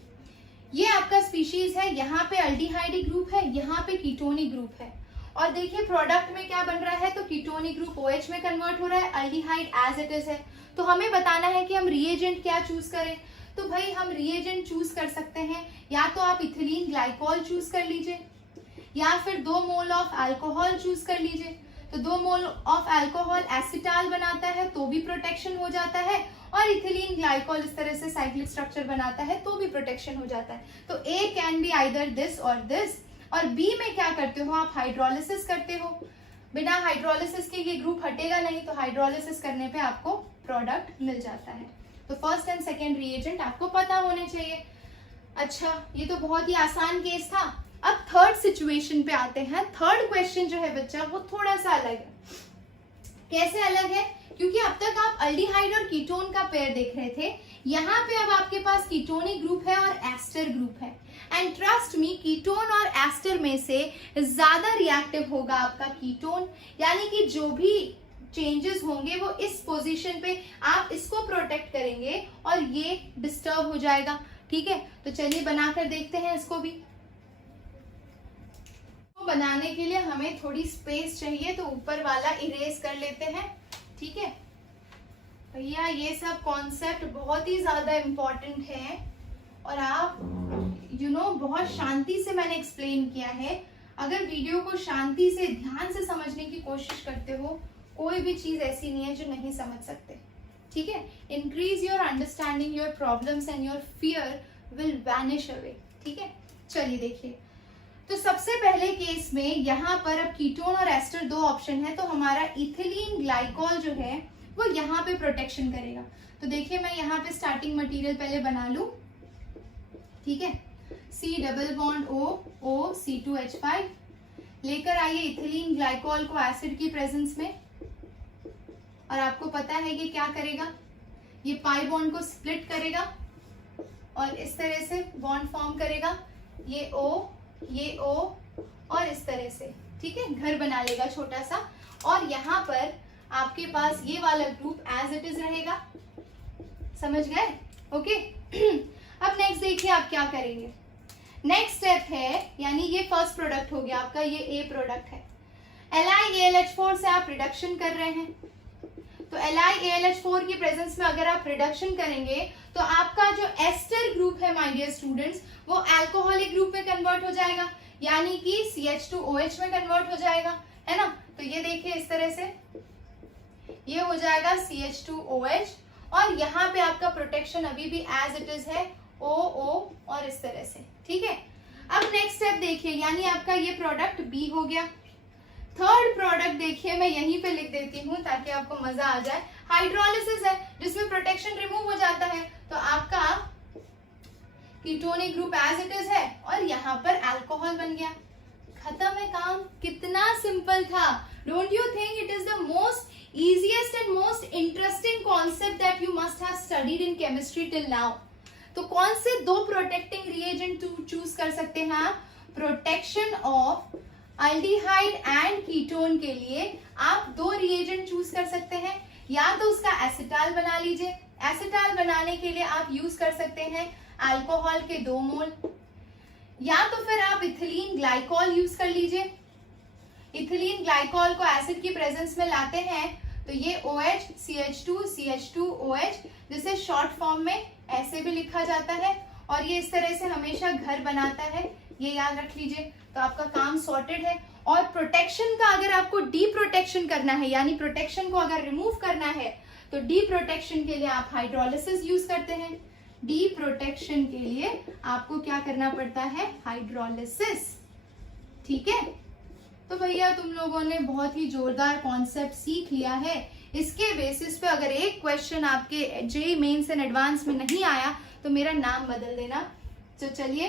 ये आपका स्पीशीज है, यहाँ पे अल्डिहाइड ग्रुप है, यहाँ पे कीटोनिक ग्रुप है, और देखिए प्रोडक्ट में क्या बन रहा है, तो कीटोनिक ग्रुप OH में कन्वर्ट हो रहा है, अल्डिहाइड एज इट इज है। तो हमें बताना है कि हम रिएजेंट क्या चूज करें। तो भाई हम रिएजेंट चूज कर सकते हैं, या तो आप इथिलीन ग्लाइकोल चूज कर लीजिए, या फिर 2 मोल ऑफ अल्कोहल चूज कर लीजिए। तो 2 मोल ऑफ अल्कोहल एसिटाल बनाता है तो भी प्रोटेक्शन हो जाता है, और इथिलीन ग्लाइकोल इस तरह से साइक्लिक स्ट्रक्चर बनाता है तो भी प्रोटेक्शन हो जाता है। तो A can be either this और दिस, और B में क्या करते हो आप, हाइड्रोलिसिस करते हो। बिना हाइड्रोलिसिस के ये ग्रुप हटेगा नहीं, तो हाइड्रोलिसिस करने पे आपको प्रोडक्ट मिल जाता है। तो फर्स्ट एंड सेकेंड रिएजेंट आपको पता होने चाहिए। अच्छा, ये तो बहुत ही आसान केस था। अब थर्ड सिचुएशन पे आते हैं। थर्ड क्वेश्चन जो है बच्चा वो थोड़ा सा अलग है। कैसे अलग है? क्योंकि अब तक आप अल्डिहाइड और कीटोन का पेयर देख रहे थे, यहाँ पे अब आपके पास कीटोनिक ग्रुप है और एस्टर ग्रुप है। एंड ट्रस्ट मी, कीटोन और एस्टर में से ज्यादा रिएक्टिव होगा आपका कीटोन, यानी कि जो भी चेंजेस होंगे वो इस पोजीशन पे आप इसको प्रोटेक्ट करेंगे और ये डिस्टर्ब हो जाएगा। ठीक है, तो चलिए बनाकर देखते हैं इसको भी। बनाने के लिए हमें थोड़ी स्पेस चाहिए, तो ऊपर वाला इरेज कर लेते हैं। ठीक है भैया, ये सब कॉन्सेप्ट बहुत ही ज्यादा इम्पोर्टेंट है, और आप बहुत शांति से मैंने एक्सप्लेन किया है। अगर वीडियो को शांति से ध्यान से समझने की कोशिश करते हो, कोई भी चीज ऐसी नहीं है जो नहीं समझ सकते। ठीक है, increase your understanding, your problems and your fear will vanish away. ठीक है, चलिए देखिए। तो सबसे पहले केस में यहाँ पर अब कीटोन और एस्टर 2 ऑप्शन है, तो हमारा इथिलीन ग्लाइकोल जो है वो यहाँ पे प्रोटेक्शन करेगा। तो देखिए मैं यहाँ पे स्टार्टिंग मटेरियल पहले बना लूं। ठीक है, C double bond O C2H5 लेकर आइए इथिलीन ग्लाइकोल को एसिड की प्रेजेंस में, और आपको पता है ये क्या करेगा, ये पाई बॉन्ड को स्प्लिट करेगा और इस तरह से बॉन्ड फॉर्म करेगा, ये O और इस तरह से। ठीक है, घर बना लेगा छोटा सा, और यहाँ पर आपके पास ये वाला ग्रुप एज इट इज रहेगा। समझ गए? ओके। अब नेक्स्ट देखिए आप क्या करेंगे। नेक्स्ट स्टेप है, यानी ये फर्स्ट प्रोडक्ट हो गया आपका, ये A प्रोडक्ट है। LiAlH4 से आप रिडक्शन कर रहे हैं, तो LiAlH4 की प्रेजेंस में अगर आप रिडक्शन करेंगे तो आपका जो एस्टर ग्रुप है माय डियर स्टूडेंट्स, वो अल्कोहलिक ग्रुप में कन्वर्ट हो जाएगा, यानी कि CH2OH में कन्वर्ट हो जाएगा, है ना। तो ये देखिए इस तरह से ये हो जाएगा CH2OH, और यहाँ पे आपका प्रोटेक्शन अभी भी एज इट इज है OO और इस तरह से। ठीक है, अब नेक्स्ट स्टेप देखिए, यानी आपका ये प्रोडक्ट B हो गया। थर्ड प्रोडक्ट देखिए, मैं यहीं पे लिख देती हूँ ताकि आपको मजा आ जाए। हाइड्रोलिसिस है जिसमें प्रोटेक्शन रिमूव हो जाता है, तो आपका ketonic group as it is है और यहाँ पर अल्कोहल बन गया। खत्म है काम। कितना सिंपल था। Don't you think it is the most easiest and most interesting concept that you must have studied in chemistry till now? तो कौन से 2 प्रोटेक्टिंग रिएजेंट चूज कर सकते हैं आप? Protection of aldehyde and ketone के लिए आप 2 रिएजेंट चूज कर सकते हैं, या तो उसका एसिटाल बना लीजिए। एसिटाल बनाने के लिए आप यूज कर सकते हैं अल्कोहल के 2 मोल, या तो फिर आप इथिलीन ग्लाइकोल यूज कर लीजिए। इथिलीन ग्लाइकोल को एसिड की प्रेजेंस में लाते हैं तो ये OH CH2 CH2OH, जिसे शॉर्ट फॉर्म में ऐसे भी लिखा जाता है, और ये इस तरह से हमेशा घर बनाता है, ये याद रख लीजिए। तो आपका काम सॉर्टेड है। और प्रोटेक्शन का अगर आपको डी प्रोटेक्शन करना है, यानी प्रोटेक्शन को अगर रिमूव करना है, तो डी प्रोटेक्शन के लिए आप हाइड्रोलिसिस यूज करते हैं। डी प्रोटेक्शन के लिए आपको क्या करना पड़ता है, हाइड्रोलिसिस। ठीक है, तो भैया तुम लोगों ने बहुत ही जोरदार कॉन्सेप्ट सीख लिया है। इसके बेसिस पे अगर एक क्वेश्चन आपके जेईई मेंस एंड एडवांस में नहीं आया तो मेरा नाम बदल देना। तो चलिए,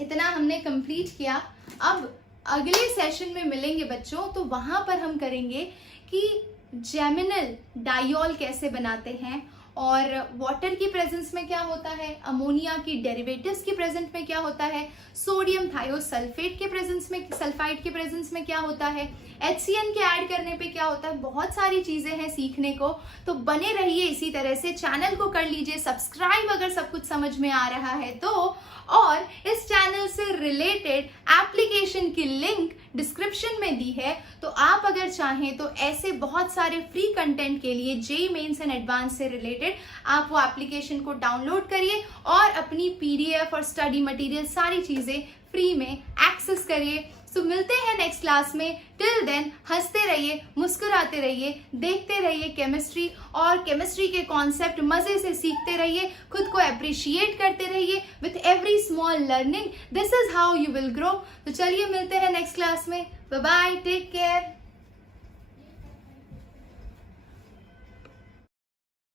इतना हमने कंप्लीट किया। अब अगले सेशन में मिलेंगे बच्चों, तो वहां पर हम करेंगे कि जेमिनल डाइऑल कैसे बनाते हैं, और वाटर की प्रेजेंस में क्या होता है, अमोनिया की डेरिवेटिव्स की प्रेजेंस में क्या होता है, सोडियम थायोसल्फेट के प्रेजेंस में, सल्फाइड के प्रेजेंस में क्या होता है, HCN के ऐड करने पे क्या होता है। बहुत सारी चीजें हैं सीखने को, तो बने रहिए इसी तरह से। चैनल को कर लीजिए सब्सक्राइब अगर सब कुछ समझ में आ रहा है तो, और इस चैनल से रिलेटेड एप्लीकेशन की लिंक डिस्क्रिप्शन में दी है, तो आप अगर चाहें तो ऐसे बहुत सारे फ्री कंटेंट के लिए जेईई मेंस एंड एडवांस से रिलेटेड आप वो एप्लीकेशन को डाउनलोड करिए और अपनी PDF और स्टडी मटेरियल सारी चीजें फ्री में एक्सेस करिए। सो मिलते हैं नेक्स्ट क्लास में। टिल देन हंसते रहिए, मुस्कुराते रहिए, देखते रहिए केमिस्ट्री, और केमिस्ट्री के कॉन्सेप्ट मजे से सीखते रहिए, खुद को अप्रिशिएट करते रहिए। With every small learning, this is how you will grow. तो चलिए मिलते हैं नेक्स्ट क्लास में। Bye bye, take care.